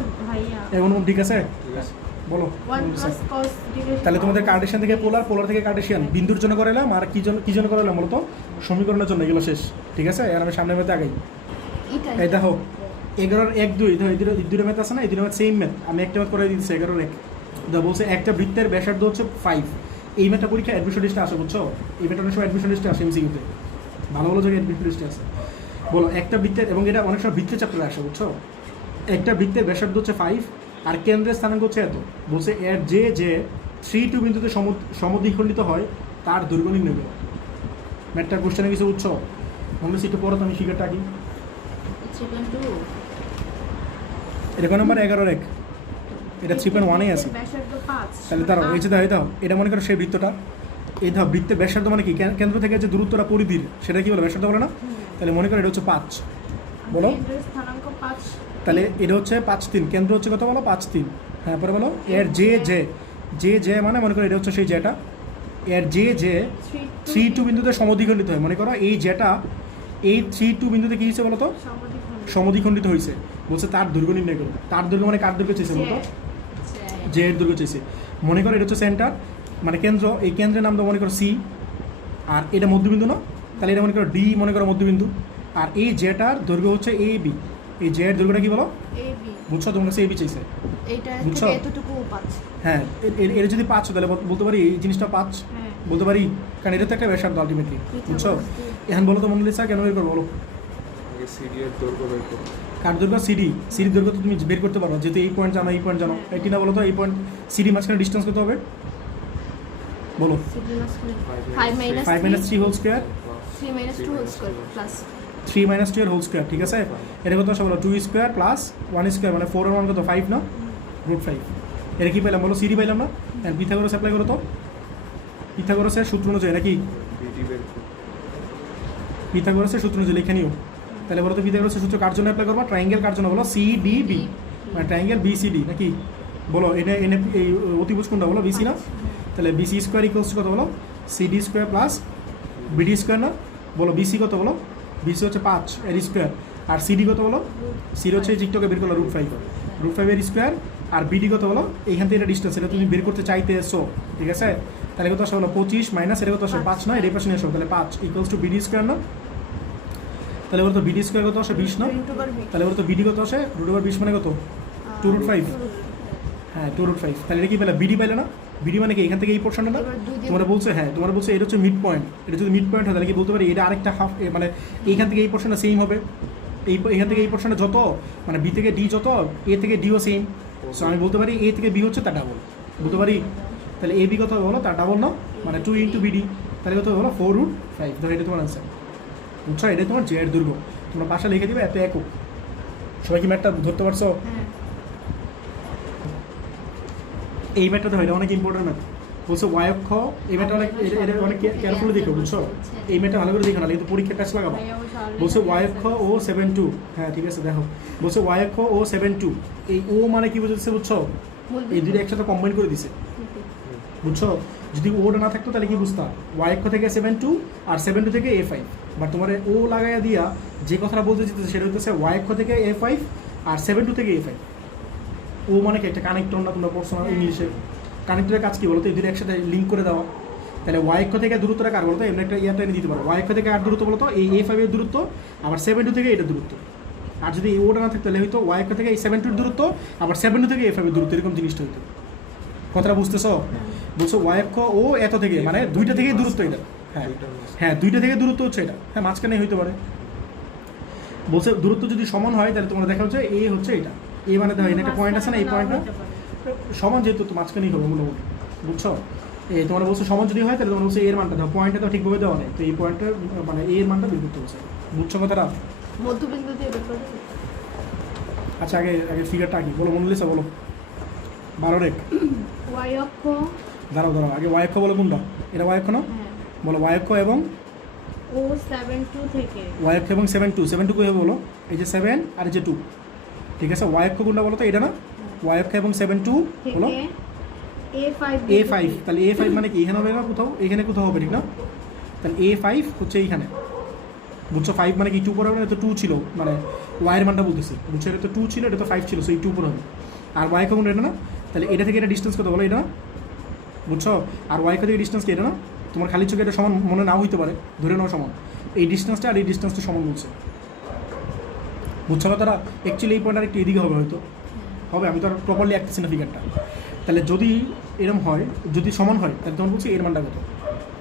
এখন ঠিক আছে ঠিক আছে। বলো তাহলে তোমাদের কার্টেশিয়ান থেকে পোলার, পোলার থেকে কার্টেশিয়ান বিন্দুর জন্য করালাম, আর কি জন্য করালাম বলো তো, সমীকরণের জন্য। এগুলো শেষ, ঠিক আছে? আর আমি সামনের ম্যাথে আগাই। এই দেখো 11 1 2 ধরো এই দুটো ম্যাথ আছে না, এই দুটো ম্যাথ সেম ম্যাথ, আমি একটা ম্যাথ করে দিচ্ছি 11 1। বলছে একটা বৃত্তের ব্যাসার্ধ হচ্ছে 5। এই ম্যাথটা পরীক্ষা অ্যাডমিশন লিস্টে আসে, বুঝছো? এই ম্যাথটা অনেক সময় অ্যাডমিশন লিস্টে আসে, এমসিকিউতে ভালো ভালো জায়গায় অ্যাডমিশন লিস্টে আসে। বলো একটা বৃত্তের, এবং এটা অনেক সময় বৃত্তের চ্যাপ্টারে আসে, বুঝছো? একটা বৃত্তের ব্যাসার্ধ হচ্ছে 5 আর কেন্দ্রের স্থানাঙ্ক হচ্ছে এত। বলছে এর যে 3 2 বিন্দুতে সমদ্বিখণ্ডিত হয় তার দৈর্ঘ্য নির্ণয় করো। ম্যাথটার কোশ্চেনে কিছু বুঝছো? মনে হচ্ছে একটু পড়ো তো, আমি শিকারটা আঁকি। এটা কোন নাম্বার 11 1, এটা 3.1 আছে। তাহলে তার এই যে দাও এটা মনে করো সেই বৃত্তটা, এই দাও বৃত্তের ব্যাসার্ধ মানে কি কেন্দ্র থেকে যে দূরত্বটা পরিধির সেটা কি বলে ব্যাসার্ধ বলে না, তাহলে মনে করো এটা হচ্ছে 5, বলো তাহলে এটা হচ্ছে 5 3, কেন্দ্র হচ্ছে কত বলো 5 3। হ্যাঁ পরে বলো এর যে মানে মনে করো এটা হচ্ছে সেই যেটা, এর যে 3 2 বিন্দুতে সমদ্বিখণ্ডিত হয়। মনে করো এই যেটা এই 3 2 বিন্দুতে কী হয়েছে বলো তো, সমদ্বিখণ্ডিত হয়েছে। বলছে তার দৈর্ঘ্য নির্ণয় করো। তার দৈর্ঘ্য মানে কার দৈর্ঘ্য চেয়েছে বলতো, যে এর দৈর্ঘ্য চেয়েছে। মনে করো এটা হচ্ছে সেন্টার মানে কেন্দ্র, এই কেন্দ্রের নাম তো মনে করো সি, আর এটা মধ্যবিন্দু না, তাহলে এটা মনে করো ডি, মনে করো মধ্যবিন্দু। আর এই জেটার দৈর্ঘ্য হচ্ছে এ বি, এই জেড দৈর্ঘ্যটা কি বলো, বুঝছো? তোমার কাছে এ বি চাইছে, বুঝছো? হ্যাঁ এর যদি 5 তাহলে বলতে পারি এই জিনিসটা 5 বলতে পারি, কারণ এটা তো একটা ব্যাসার্ধ আলটিমেটলি, বুঝছো? এখন বলো তো মনোলিসা কেন বের করবো বলো? আগে সিডি এর দৈর্ঘ্য বের করো। কার দৈর্ঘ্য সিডির দৈর্ঘ্য তো তুমি বের করতে পারো, যেহেতু এই পয়েন্ট জানো, এই পয়েন্ট জানো। এই কিনা বলো তো এই পয়েন্ট সিডি মাঝখানে ডিস্টেন্স কত হবে? বলো। Five minus 5 minus 3 whole square, 3 minus 2 whole square plus 3 minus 2 এর হোল স্কোয়ার, ঠিক আছে। এটা কত আসে বলো, 2 স্কোয়ার প্লাস 1 স্কোয়ার, মানে 4 এর মান কত 5 না, √5। এটা কি পেলাম বলো, সিডি পাইলাম না। এন্ড পিথাগোরাস অ্যাপ্লাই করো তো, পিথাগোরাসের সূত্র অনুযায়ী নাকি, বিডি বের করো। পিথাগোরাসের সূত্র অনুযায়ী লিখে নিও। তাহলে বলো তো পিথাগোরাসের সূত্র কার জন্য অ্যাপ্লাই করবা, ট্রায়াঙ্গেল কার জন্য বলো, সিডিবি, মানে ট্রায়াঙ্গেল বিসিডি নাকি, বলো এটা এনে এই অতিভুজ কোনটা বলো, বিসি না। তাহলে বিসি স্কোয়ার ইকুয়ালস কত বলো, CD square plus BD square না। বলো বিসি কত বলো, বিসি হচ্ছে 5 এর স্কোয়ার, আর সিডি কত বলো, সিডি হচ্ছে জিকটাকে বের করলো √5 এর স্কোয়ার, আর বিডি কত বলো, এইখান থেকে এটা ডিস্টেন্স, এটা তুমি বের করতে চাইতে এসো, ঠিক আছে। তাহলে কত আসে বলো 25 মাইনাস এটা কত আসে 5 না, এর পাশে নিয়ে আসো, তাহলে 5 ইকুয়ালস টু বিডি স্কোয়ার না। তাহলে বলো তো বিডি স্কোয়ার কত আসে 20 না, তাহলে বলো তো বিডি কত আসে √20 মানে কত 2√5, হ্যাঁ 2√5। তাহলে এটা কি পেলে, বিডি পাইলে না। বিডি মানে কি এখান থেকে এই পোর্শনটা না, তোমরা বলছো, হ্যাঁ তোমরা বলছো এটা হচ্ছে মিড পয়েন্ট। এটা যদি মিড পয়েন্ট হয় তাহলে কি বলতে পারি এটা আরেকটা হাফ, মানে এইখান থেকে এই পোর্শনটা সেম হবে, এখান থেকে এই পোর্শনটা যত, মানে বি থেকে ডি যত, এ থেকে ডিও সেম। সো আমি বলতে পারি এ থেকে বি হচ্ছে তার ডাবল, বলতে পারি। তাহলে এ বি কত হবে বলো, তার ডাবল না, মানে 2 × বিডি, তাহলে কত হবে বলো 4√5। ধরো এটা তোমার আনসার, বুঝছো, এটা তোমার জেড দৈর্ঘ্য। তোমরা পাশে লিখে দিবে এত একক। সবাই কি ম্যাথটা ধরতে পারছো? এই ম্যাথটা তো এটা অনেক ইম্পর্টেন্ট ম্যাথ। বলছো ওয়াই অক্ষ, এই ম্যাথটা অনেক, এটা অনেক কেয়ারফুলি দেখো, বুঝছো। এই ম্যাথটা ভালো করে দেখো না, কিন্তু পরীক্ষার কাছে লাগাবো। বলছে ওয়াই অক্ষ ও 7.2, হ্যাঁ ঠিক আছে দেখো। বলছে ওয়াই অক্ষ ও 7.2, এই ও মানে কি বুঝেছে বুঝছো, এই দুটো একসাথে কম্বাইন করে দিছে, বুঝছো। যদি ওটা না থাকতো তাহলে কি বুঝতাম, ওয়াই অক্ষ থেকে 7.2 আর 7.2 থেকে A5, বাট তোমার ও লাগাইয়া দিয়া যে কথাটা বলতে চাইতেছে সেটা হচ্ছে ওয়াই অক্ষ থেকে A5 আর 7.2 থেকে A5। ও মানে কি একটা কানেক্টর না, তোমরা পড়ছো না ইংলিশে। কানেক্টরের কাজ কি বলো তো, এই দুটো একসাথে লিঙ্ক করে দেওয়া। তাহলে ওয়াই অক্ষ থেকে দূরত্বটা কার বলতো, এমনি একটা ইয়ারটা এনে দিতে পারো। ওয়াই অক্ষ থেকে আর দূরত্ব বলতো এই A5 এর দূরত্ব, আবার 7.2 থেকে এটা দূরত্ব। আর যদি ওটা না থাকতো তাহলে হয়তো ওয়াই অক্ষ থেকে এই 7.2 দূরত্ব, আবার 7.2 থেকে A5 এর দূরত্ব, এরকম জিনিসটা হইতো। কথাটা বুঝতেছো? বলছো ওয়াই অক্ষ ও এত থেকে, মানে দুইটা থেকেই দূরত্ব এটা, হ্যাঁ হ্যাঁ দুইটা থেকে দূরত্ব হচ্ছে এটা, হ্যাঁ মাঝখানে হইতে পারে। বলছে দূরত্ব যদি সমান হয় তাহলে তোমরা দেখা হচ্ছে এ হচ্ছে এটা, এ মানে দেখো একটা পয়েন্ট আছে না, এই পয়েন্টটা সমান, যেহেতু তো মাঝখানেই হবে মোটামুটি, বুঝছো। এই তোমরা বলছো সমান যদি হয় তাহলে তোমরা বলছো এর মানটা দাও, পয়েন্টটা তো ঠিকভাবে দেওয়া নেই, তো এই পয়েন্টটা মানে এর মানটা বের করতে হচ্ছে, বুঝছো কথাটা। মধ্যবিন্দু দিয়ে বের করে দিই। আচ্ছা আগে আগে ফিগারটা কি বলো, মনোলিসা বলো। 12 রেখ ওয়াই অক্ষ, দাঁড়াও আগে ওয়াই অক্ষ বলো কোনটা, এটা ওয়াই অক্ষ না, বলো ওয়াই অক্ষ এবং ও 7.2 থেকে, ওয়াই অক্ষ এবং 7.2 কী হবে বলো, এই যে 7 আর এই যে 2, ঠিক আছে। ওয়াই অক্ষ কোনটা বলো তো, এটা না, ওয়াই অক্ষ এবং 7.2 বলো A5, তাহলে A5 মানে কি এখানে হবে না কোথাও, এখানে কোথাও হবে, ঠিক না। তাহলে A5 হচ্ছে এইখানে, বুঝছো। 5 মানে কি 2 পরে হবে না, তো 2 ছিল, মানে ওয়াইয়ের মানটা বলতেছি, বুঝছো। এটা তো 2 ছিল, এটা তো 5 ছিল, সো এই 2 পরে হবে। আর ওয়াই অক্ষ এটা না, তাহলে এটা থেকে এটা ডিস্টেন্স কত বলো, এটা না, বুঝছো। আর ওয়াই অক্ষ থেকে ডিস্টেন্স কি এটা না, তোমার খালি চোখে এটা সমান মনে নাও হইতে পারে, ধরে নাও সমান। এই ডিস্টেন্সটা আর এই ডিস্টেন্সটা সমান বলছে, বুঝছো কথাটা। অ্যাকচুয়ালি এই পয়েন্ট আর একটু এদিকে হবে হয়তো, হবে, আমি তো আর প্রপারলি আঁকতেছি না ফিগারটা। তাহলে যদি এরকম হয়, যদি সমান হয় তাহলে তখন বলছি এর মানটা কত,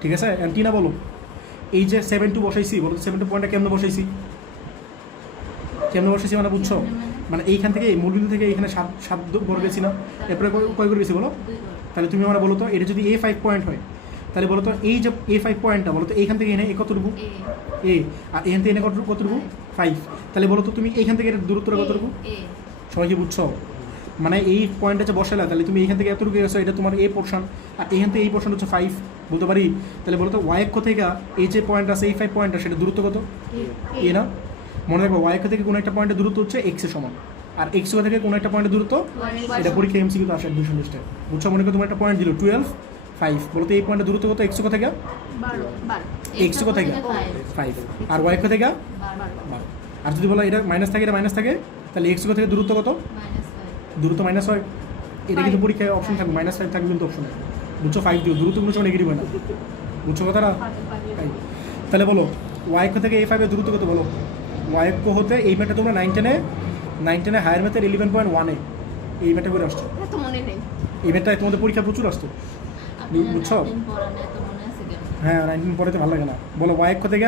ঠিক আছে। টিনা বলো, এই যে 7.2 বসাইছি, বলো 7.2 পয়েন্টটা কেমনে বসাইছি, মানে বুঝছো। মানে এইখান থেকে এই মূলবিন্দু থেকে এখানে 7 করে গেছি না, এরপরে কয় করে গেছি বলো। তাহলে তুমি আমার বলো তো, এটা যদি A5 পয়েন্ট হয় তাহলে বলো তো এই যে A5 পয়েন্টটা বলো তো এইখান থেকে এনে কতটুকু এ, আর এখান থেকে এনে কতটুকু 5, তাহলে বলো তো তুমি এইখান থেকে এর দূরত্বটা কতটুকু, সবাই কি বুঝছো। মানে এই পয়েন্টটা যে বসালে তাহলে তুমি এইখান থেকে এতটুকু গেছো, এটা তোমার এ পোর্শন, আর এখান থেকে এই পোর্শন হচ্ছে 5 বলতে পারি। তাহলে বলো তো ওয়াই অক্ষ থেকে এই যে পয়েন্ট আছে, এই 5 পয়েন্টটা, সেটা দূরত্ব কত, এ না। মনে রাখবো ওয়াই অক্ষ থেকে কোনো একটা পয়েন্টের দূরত্ব হচ্ছে এক্স এর সমান, আর এক্স থেকে কোনো একটা পয়েন্টের দূরত্ব, এটা পরীক্ষা এমসিকিউ তো আসে অ্যাডমিশন লিস্টে, বুঝছো। মনে করো তোমার একটা পয়েন্ট দিল 12, 5, বলো তো এই পয়েন্টের দূরত্ব কত, এক্স থেকে 12, থেকে 5, আর ওয়াই অক্ষ থেকে 12। আর যদি বলো এটা মাইনাস থাকে, এটা মাইনাস থাকে, তাহলে এক্স থেকে দূরত্ব কত, দূরত্ব মাইনাস হয়। এটা কিন্তু পরীক্ষায় অপশন থাকবে, -5 থাকবে কিন্তু অপশনে, বুঝছো। 5 দিও, দূরত্ব কোনো সময় নেগেটিভ হয় না, বুঝছো কথাটা। তাহলে বলো ওয়াই অক্ষ থেকে A5 এর দূরত্ব কত বলো। ওয়াই অক্ষ হতে এই ম্যাটটা তোমরা 9-10 হায়ার ম্যাথের 11.1-এ এই ম্যাটটা করে আসছো, এত মনে নেই। এই ম্যাটটা তোমাদের পরীক্ষা প্রচুর আসতো, বুঝছো। হ্যাঁ 19 পড়াতে ভালো লাগে না। বলো ওয়াই অক্ষ থেকে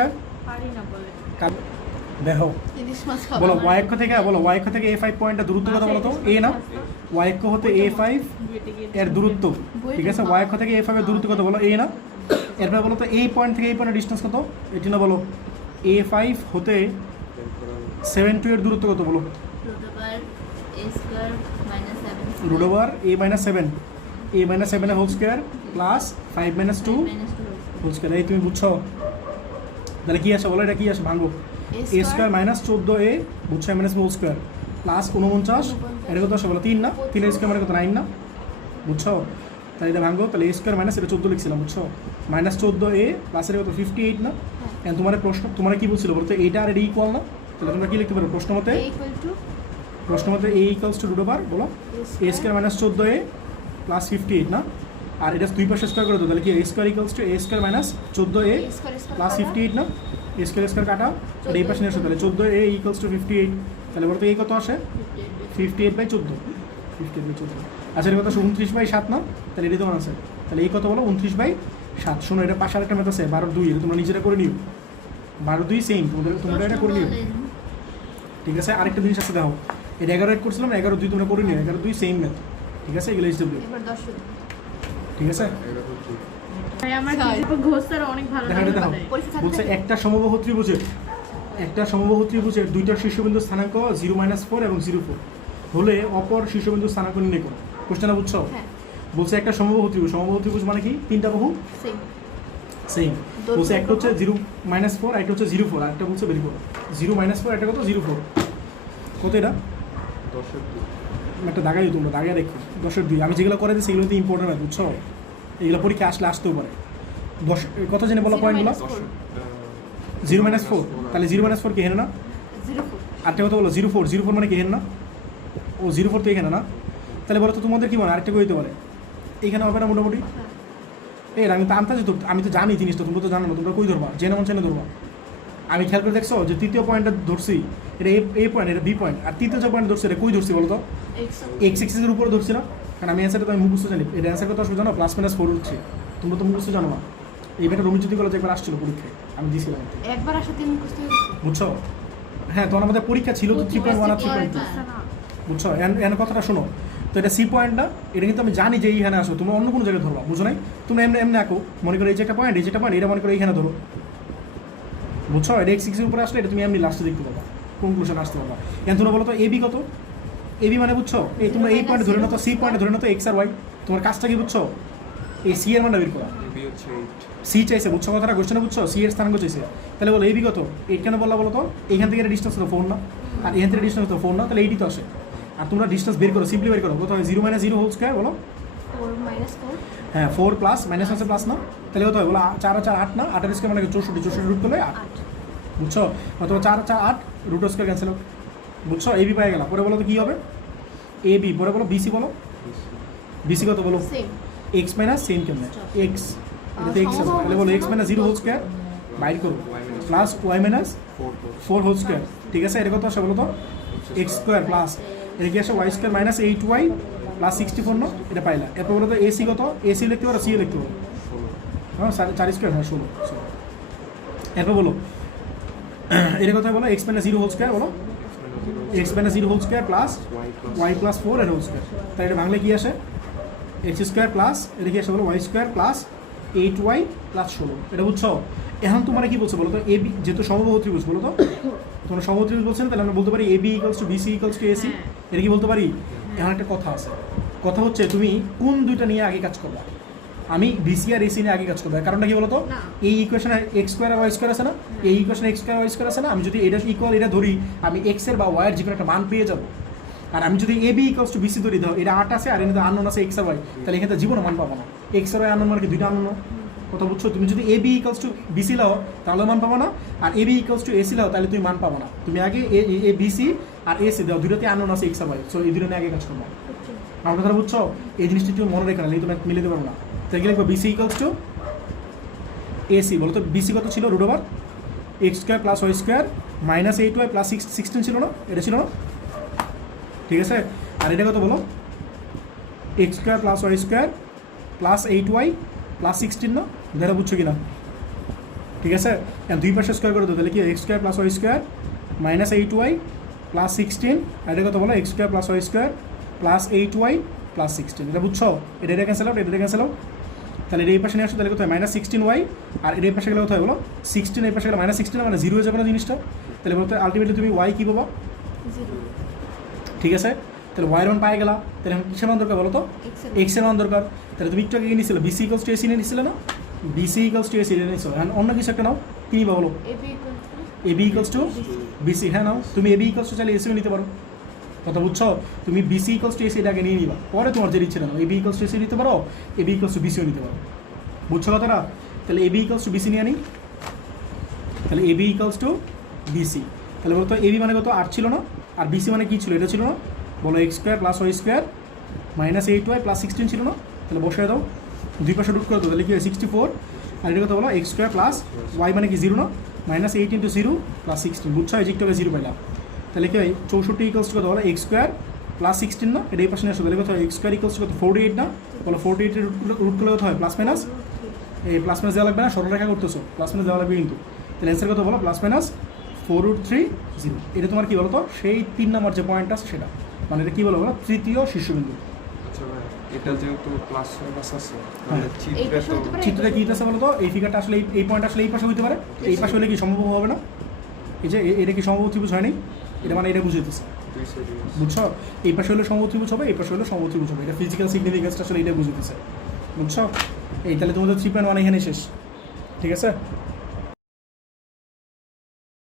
পারি না বলে দেখো ইলিশ মাছ খাবো বলো y অক্ষ থেকে A5 পয়েন্টটা দূরত্ব কত বলো তো a না y অক্ষ হতে A5 এর দূরত্ব ঠিক আছে y অক্ষ থেকে A5 এর দূরত্ব কত বলো a না এরপর বলো তো এই পয়েন্ট থেকে এই পয়েন্টের ডিসটেন্স কত এটি না বলো A5 হতে 7 2 এর দূরত্ব কত বলো root over a square minus 7 √a - 7 এর whole square plus 5 - 2 whole square এই তুমি বুঝছো তাহলে কি আসে বলো এটা কি আসে ভাঙো a স্কয়ার মাইনাস 14a বুঝছো মাইনাস হোল স্কয়ার প্লাস 49 এটা কত আসে বলো 3 না 3 এর স্কয়ার মানে কত 9 না বুঝছো তাহলে এটা ভাঙো তাহলে a স্কয়ার মাইনাস এটা 14 লিখছিলাম বুঝছো মাইনাস 14a প্লাস এটা কত 58 না এন্ড তোমার প্রশ্ন তোমার কি বলছিল বলতো এইটা আর এটা ইকুয়াল না তাহলে তোমরা কি লিখতে পারো প্রশ্ন মতে a a ইকুয়ালস টু √, বলো a square minus 14a plus 58 না আর এটা দুই পাশে স্কয়ার করে দাও তাহলে কি a square equals to a square minus 14a plus 58 না a স্কয়ার স্কয়ার কাটা আর এই পাশে নিয়ে আসো তাহলে 14a ইকুয়ালস টু 58 তাহলে বলতো এই কত আসে 58/14 58/14 আচ্ছা এটা কত 29/7 না তাহলে এটা তোমার আছে তাহলে এই কত বলো 29/7 শোনো এটা পাশে আরেকটা ম্যাথ আছে 12/2 এটা তোমরা নিজেরা করে নিও 12/2 সেম তোমরা এটা করে নিও ঠিক আছে আরেকটা জিনিস আছে দেখো এটা 11 করছিলাম 11/2 তোমরা করে নিও 11/2 সেম ম্যাথ ঠিক আছে এগুলো এইচডব্লিউ এবার 10 ঠিক আছে ভাই আমার কিছু ঘোষ স্যার অনেক ভালো দেখা লাগে দেখো পরীক্ষা বলছে একটা সমবাহু ত্রিভুজের দুইটার শীর্ষবিন্দু স্থানাঙ্ক 0 - 4 এবং 0 4 হলে অপর শীর্ষবিন্দু স্থানাঙ্ক নির্ণয় করো কোশ্চেনটা বুঝছো হ্যাঁ বলছে একটা সমবাহু ত্রিভুজ মানে কি তিনটা বাহু সেম সেম বলছে একটা হচ্ছে 0 - 4 একটা হচ্ছে 0 4 আর একটা বলছে বের করো 0 - 4 একটা কত 0 4 কত এটা 10/2 একটা দাগাই তোমরা দাগাই দেখো 10/2 আমি যেগুলো করে দিই সেগুলো তো ইম্পর্টেন্ট ম্যাথ বুঝছো এগুলো পরীক্ষা আসতেও পারে 10 কত জেনে বলো পয়েন্টগুলো 0 - 4 তাহলে 0 - 4 কি হেন না 04 আরেকটা কথা বলো 0 4 মানে কি হেন না ও 0 4 তো এখানে না তাহলে বলো তো তোমাদের কি মনে আরেকটা কই হতে পারে এইখানে হবে না মোটামুটি এই আমি তো আনতাছি তো আমি তো জানি জিনিসটা তোমরা তো জানো না তোমরা কই ধরবা জেনে মন চেনে ধরবা আমি খেয়াল করে দেখছো যে তৃতীয় পয়েন্টটা ধরছি এটা এ পয়েন্ট এটা বি পয়েন্ট আর তৃতীয় যে পয়েন্ট ধরছি এটা কই ধরছি বলো তো এক্স এক্সিসের উপরে ধরছি না কারণ আমি অ্যান্সারটা তো আমি মুখস্থ জানি এটা অ্যান্সার কত আসবে জানো +- 4 হচ্ছে তোমরা তো মুখস্থ জানো না এই ব্যাটা রবীন্দ্রজ্যোতি কলেজে একবার আসছিল পরীক্ষায় আমি দিয়েছিলাম একবার আসাতে মুখস্থ হয়ে গেছে বুঝছো হ্যাঁ তখন আমাদের পরীক্ষা ছিল তো 3.1 আর 3.2 বুঝছো এন কথাটা শোনো তো এটা সি পয়েন্ট না এটা কিন্তু আমি জানি যে এইখানে আসো তোমরা অন্য কোনো জায়গায় ধরবা বুঝো নাই তোমরা এমনি এমনি আঁকো মনে করো এই যে একটা পয়েন্ট এই যে একটা পয়েন্ট এটা মনে করো এইখানে ধরো বুঝছো এটা এক্স এক্সের উপরে আসলে এটা তুমি এমনি লাস্টে দেখতে পাবা কনক্লুশন আসতে পারবা এখন তোমরা বলো তো এবি কত এবি মানে বুঝছো এই তোমরা এই পয়েন্ট ধরে নাও তো সি পয়েন্ট ধরে নাও তো এক্স আর ওয়াই তোমার কাজটা কি বুঝছো এই সি এর মানটা বের করা বি হচ্ছে 8 সি চাইছে বুঝছো কথাটা কোশ্চেনে বুঝছো সি এর স্থানাঙ্ক চাইছে তাহলে বলো এবি কত 8 কেন বললা বলো তো এইখান থেকে ডিস্টেন্স তো 4 না আর এখান থেকে ডিস্টেন্স তো 4 না তাহলে 80 তো আসে আর তোমরা ডিস্টেন্স বের করো সিম্পলি বের করো কত হয় 0 - 0 হোল স্কয়ার বলো 4 - 4 হ্যাঁ 4 প্লাস মাইনাস আছে প্লাস না তাহলে কত হয় বলো 4 আর 4 8 না 8 এর স্কয়ার মানে 64 রুট করলে 8 8 বুঝছো অথবা 4 আর 4 8 রুট স্কয়ার ক্যান্সেল হোক বুঝছো এবি পেয়ে গেল পরে বলো তো কী হবে এবি পরে বলো বিসি বলো বিসি কত বলো সেম এক্স মাইনাস সেম কেমন এক্স এটাতে এক্স আছে তাহলে বলো এক্স মাইনাস 0 হোল স্কয়ার বাইর করো plus y minus 4 whole square ঠিক আছে এটা কত আসে বলো তো এক্স স্কোয়ার প্লাস এটা কি আসে Y square minus 8y plus 64 না এটা পাইলা এরপর বলো তো এসি কত এসি লিখতে পারো সিও লিখতে পারো হ্যাঁ 4 স্কোয়ার হ্যাঁ 16 এরপর বলো এটা কথা বলো এক্স মাইনাস 0 হোল স্কয়ার বলো x minus 0 whole square plus y plus 4 এর হোল স্কয়ার তাই এটা বাংলা কি আসে এক্স স্কোয়ার প্লাস এটা কি আসে বলো y square plus 8y plus 16 এটা বুঝছো এখন তোমার কি বলছো বলো তো এবি যেহেতু সমবাহু ত্রিভুজ বলো তো তোমরা সমবাহু ত্রিভুজ বলছেন তাহলে আমরা বলতে পারি AB equals to BC equals to AC এটা কি বলতে পারি এখন একটা কথা আছে কথা হচ্ছে তুমি কোন দুইটা নিয়ে আগে কাজ করবা আমি বিসি আর এসি নিয়ে আগে কাজ করবো কারণটা কি বলতো এই ইকুয়েশনে এক্স স্কোয়ার আর ওয়াই স্কোয়ার আছে না এই ইকুয়েশনে এক্স স্কোয়ার ওয়াই স্কোয়ার আছে না আমি যদি এটা ইকুয়াল এটা ধরি আমি এক্স এর বা ওয়াই এর যে কোনো একটা মান পেয়ে যাবো আর আমি যদি এবি ইকুয়ালস টু বিসি ধরি দাও এটা 8 আছে আর এটা আননোন আছে এক্স আর ওয়াই তাহলে এখানে জীবনে মান পাবো না এক্স আর ওয়াই আননোন মানে কি দুইটা আননোন কথা বুঝছো তুমি যদি এবি ইকুয়ালস টু বিসি লাও তাহলে মান পাবো না আর এবি ইকুয়ালস টু এসি লাও তাহলে তুমি মান পাবো না তুমি আগে এ বিসি আর এসি দাও দুটোতে আননোন আছে এক্স আর ওয়াই সো এই দুটো নিয়ে আগে কাজ করবো আমার কথা বুঝছো এই জিনিসটা তুমি মনে রেখে না তুমি মিলে দিতে পারো না তাই কি লিখবো বিসি ইকুয়ালস টু এসি বলো তো বিসি কত ছিল √ x square plus Y square minus 8y plus 16 ছিল না এটা ছিল না ঠিক আছে আর এটা কত বলো x square plus Y square plus 8y plus 16 না এটা বুঝছো কি না ঠিক আছে দুই পাশে স্কোয়ার করে দাও তাহলে কি x square plus Y square minus 8y plus 16, আর এটা কত বলো x square plus Y square plus 8y plus 16। এটা বুঝছো? এটা ক্যান্সেল আউট, এটা ক্যান্সেল আউট। তাহলে এটা এই পাশে নিয়ে আসো, তাহলে কত হয় মাইনাস 16y, আর এটা এই পাশে গেলে কত হয় বলো 16, এই পাশে গেলে মাইনাস 16, মানে জিরো হয়ে যাবে না জিনিসটা। তাহলে বলতে আলটিমেটলি তুমি y কী পাবা? জিরো। ঠিক আছে, তাহলে y এর মান পাই গেলা। তাহলে এখন কিসের মান দরকার বলো তো? এক্স এর মান দরকার। তাহলে তুমি একটু আগে কি নিয়েছিলে? বিসি ইকুয়ালস টু এসি নিয়ে নিয়েছিলে না? বিসি ইকুয়ালস টু এসি নিয়ে নিয়েছিল। এখন অন্য কিছু একটা নাও, কি নিবা বলো? AB equals to BC. হ্যাঁ নাও, তুমি এবি ইকুয়ালস টু চাইলে এসিও নিতে পারো। কথা বুঝছো? তুমি বিসি ইকুয়ালস টু এসি এটাকে নিয়ে নিবা, পরে তোমার যে ইচ্ছে নাও এবি ইকুয়ালস টু এসি নিতে পারো, এবি ইকুয়ালস টু বিসিও নিতে পারো। বুঝছো কথাটা? তাহলে এবি ইকুয়ালস টু বিসি নিয়ে নিই। তাহলে এবি ইকুয়ালস টু বিসি, তাহলে বলতো এবি মানে কত 8 ছিল না, আর বিসি মানে কী ছিল? এটা ছিল না, বলো x square plus Y square minus 8y plus 16 ছিল না? তাহলে বসিয়ে দাও, দুই পাশে রুট করে দাও, তাহলে কি হয় 64, আর এটা কত বলো এক্স স্কোয়ার প্লাস ওয়াই মানে কি 0 না, মাইনাস 8 ইন্টু 0 প্লাস 16। বুঝছো? এই দিকটাকে 0 পাইলাম। তাহলে কি হয় 64 ইকুয়ালস টু কত বলো এক্স স্কোয়ার প্লাস 16 না, এটা এই পাশে নিয়ে আসো, তাহলে কত হয় এক্স স্কোয়ার ইকুয়ালস টু কত 48 না, বলো 48 এর রুট করলে কত হয় প্লাস মাইনাস, এই প্লাস মাইনাস দেওয়া লাগবে না, সরলরেখা করতেছো, প্লাস মাইনাস দেওয়া লাগবে কিন্তু। তাহলে অ্যান্সার কত বলো প্লাস মাইনাস 4√30। এটা তোমার কী বলো তো? সেই 3 নম্বর যে পয়েন্ট আছে সেটা, মানে এটা কী বলো বলো তৃতীয় শীর্ষবিন্দু। আচ্ছা ভাই, এটা যেহেতু প্লাস মাইনাস আছে, হ্যাঁ। তাহলে চিত্রে তো চিত্রটা কী আছে বলো তো? এই ফিগারটা আসলে এই পয়েন্ট আসলে এই পাশে হইতে পারে, এই পাশে হলে কি সম্ভব হবে না? এই যে এটা কি সমবাহু ত্রিভুজ হয়নি? এটা মানে এটা বুঝাইতেছে, দুই সাইডে বুঝছো? এই পাশে হলে সমবাহু ত্রিভুজ হবে, এই পাশে হলে সমবাহু ত্রিভুজ হবে। এটা ফিজিক্যাল সিগনিফিকেন্সটা আসলে এটা বুঝাইতেছে, বুঝছো? এই তাহলে তোমাদের 3.1 এখানে শেষ। ঠিক আছে।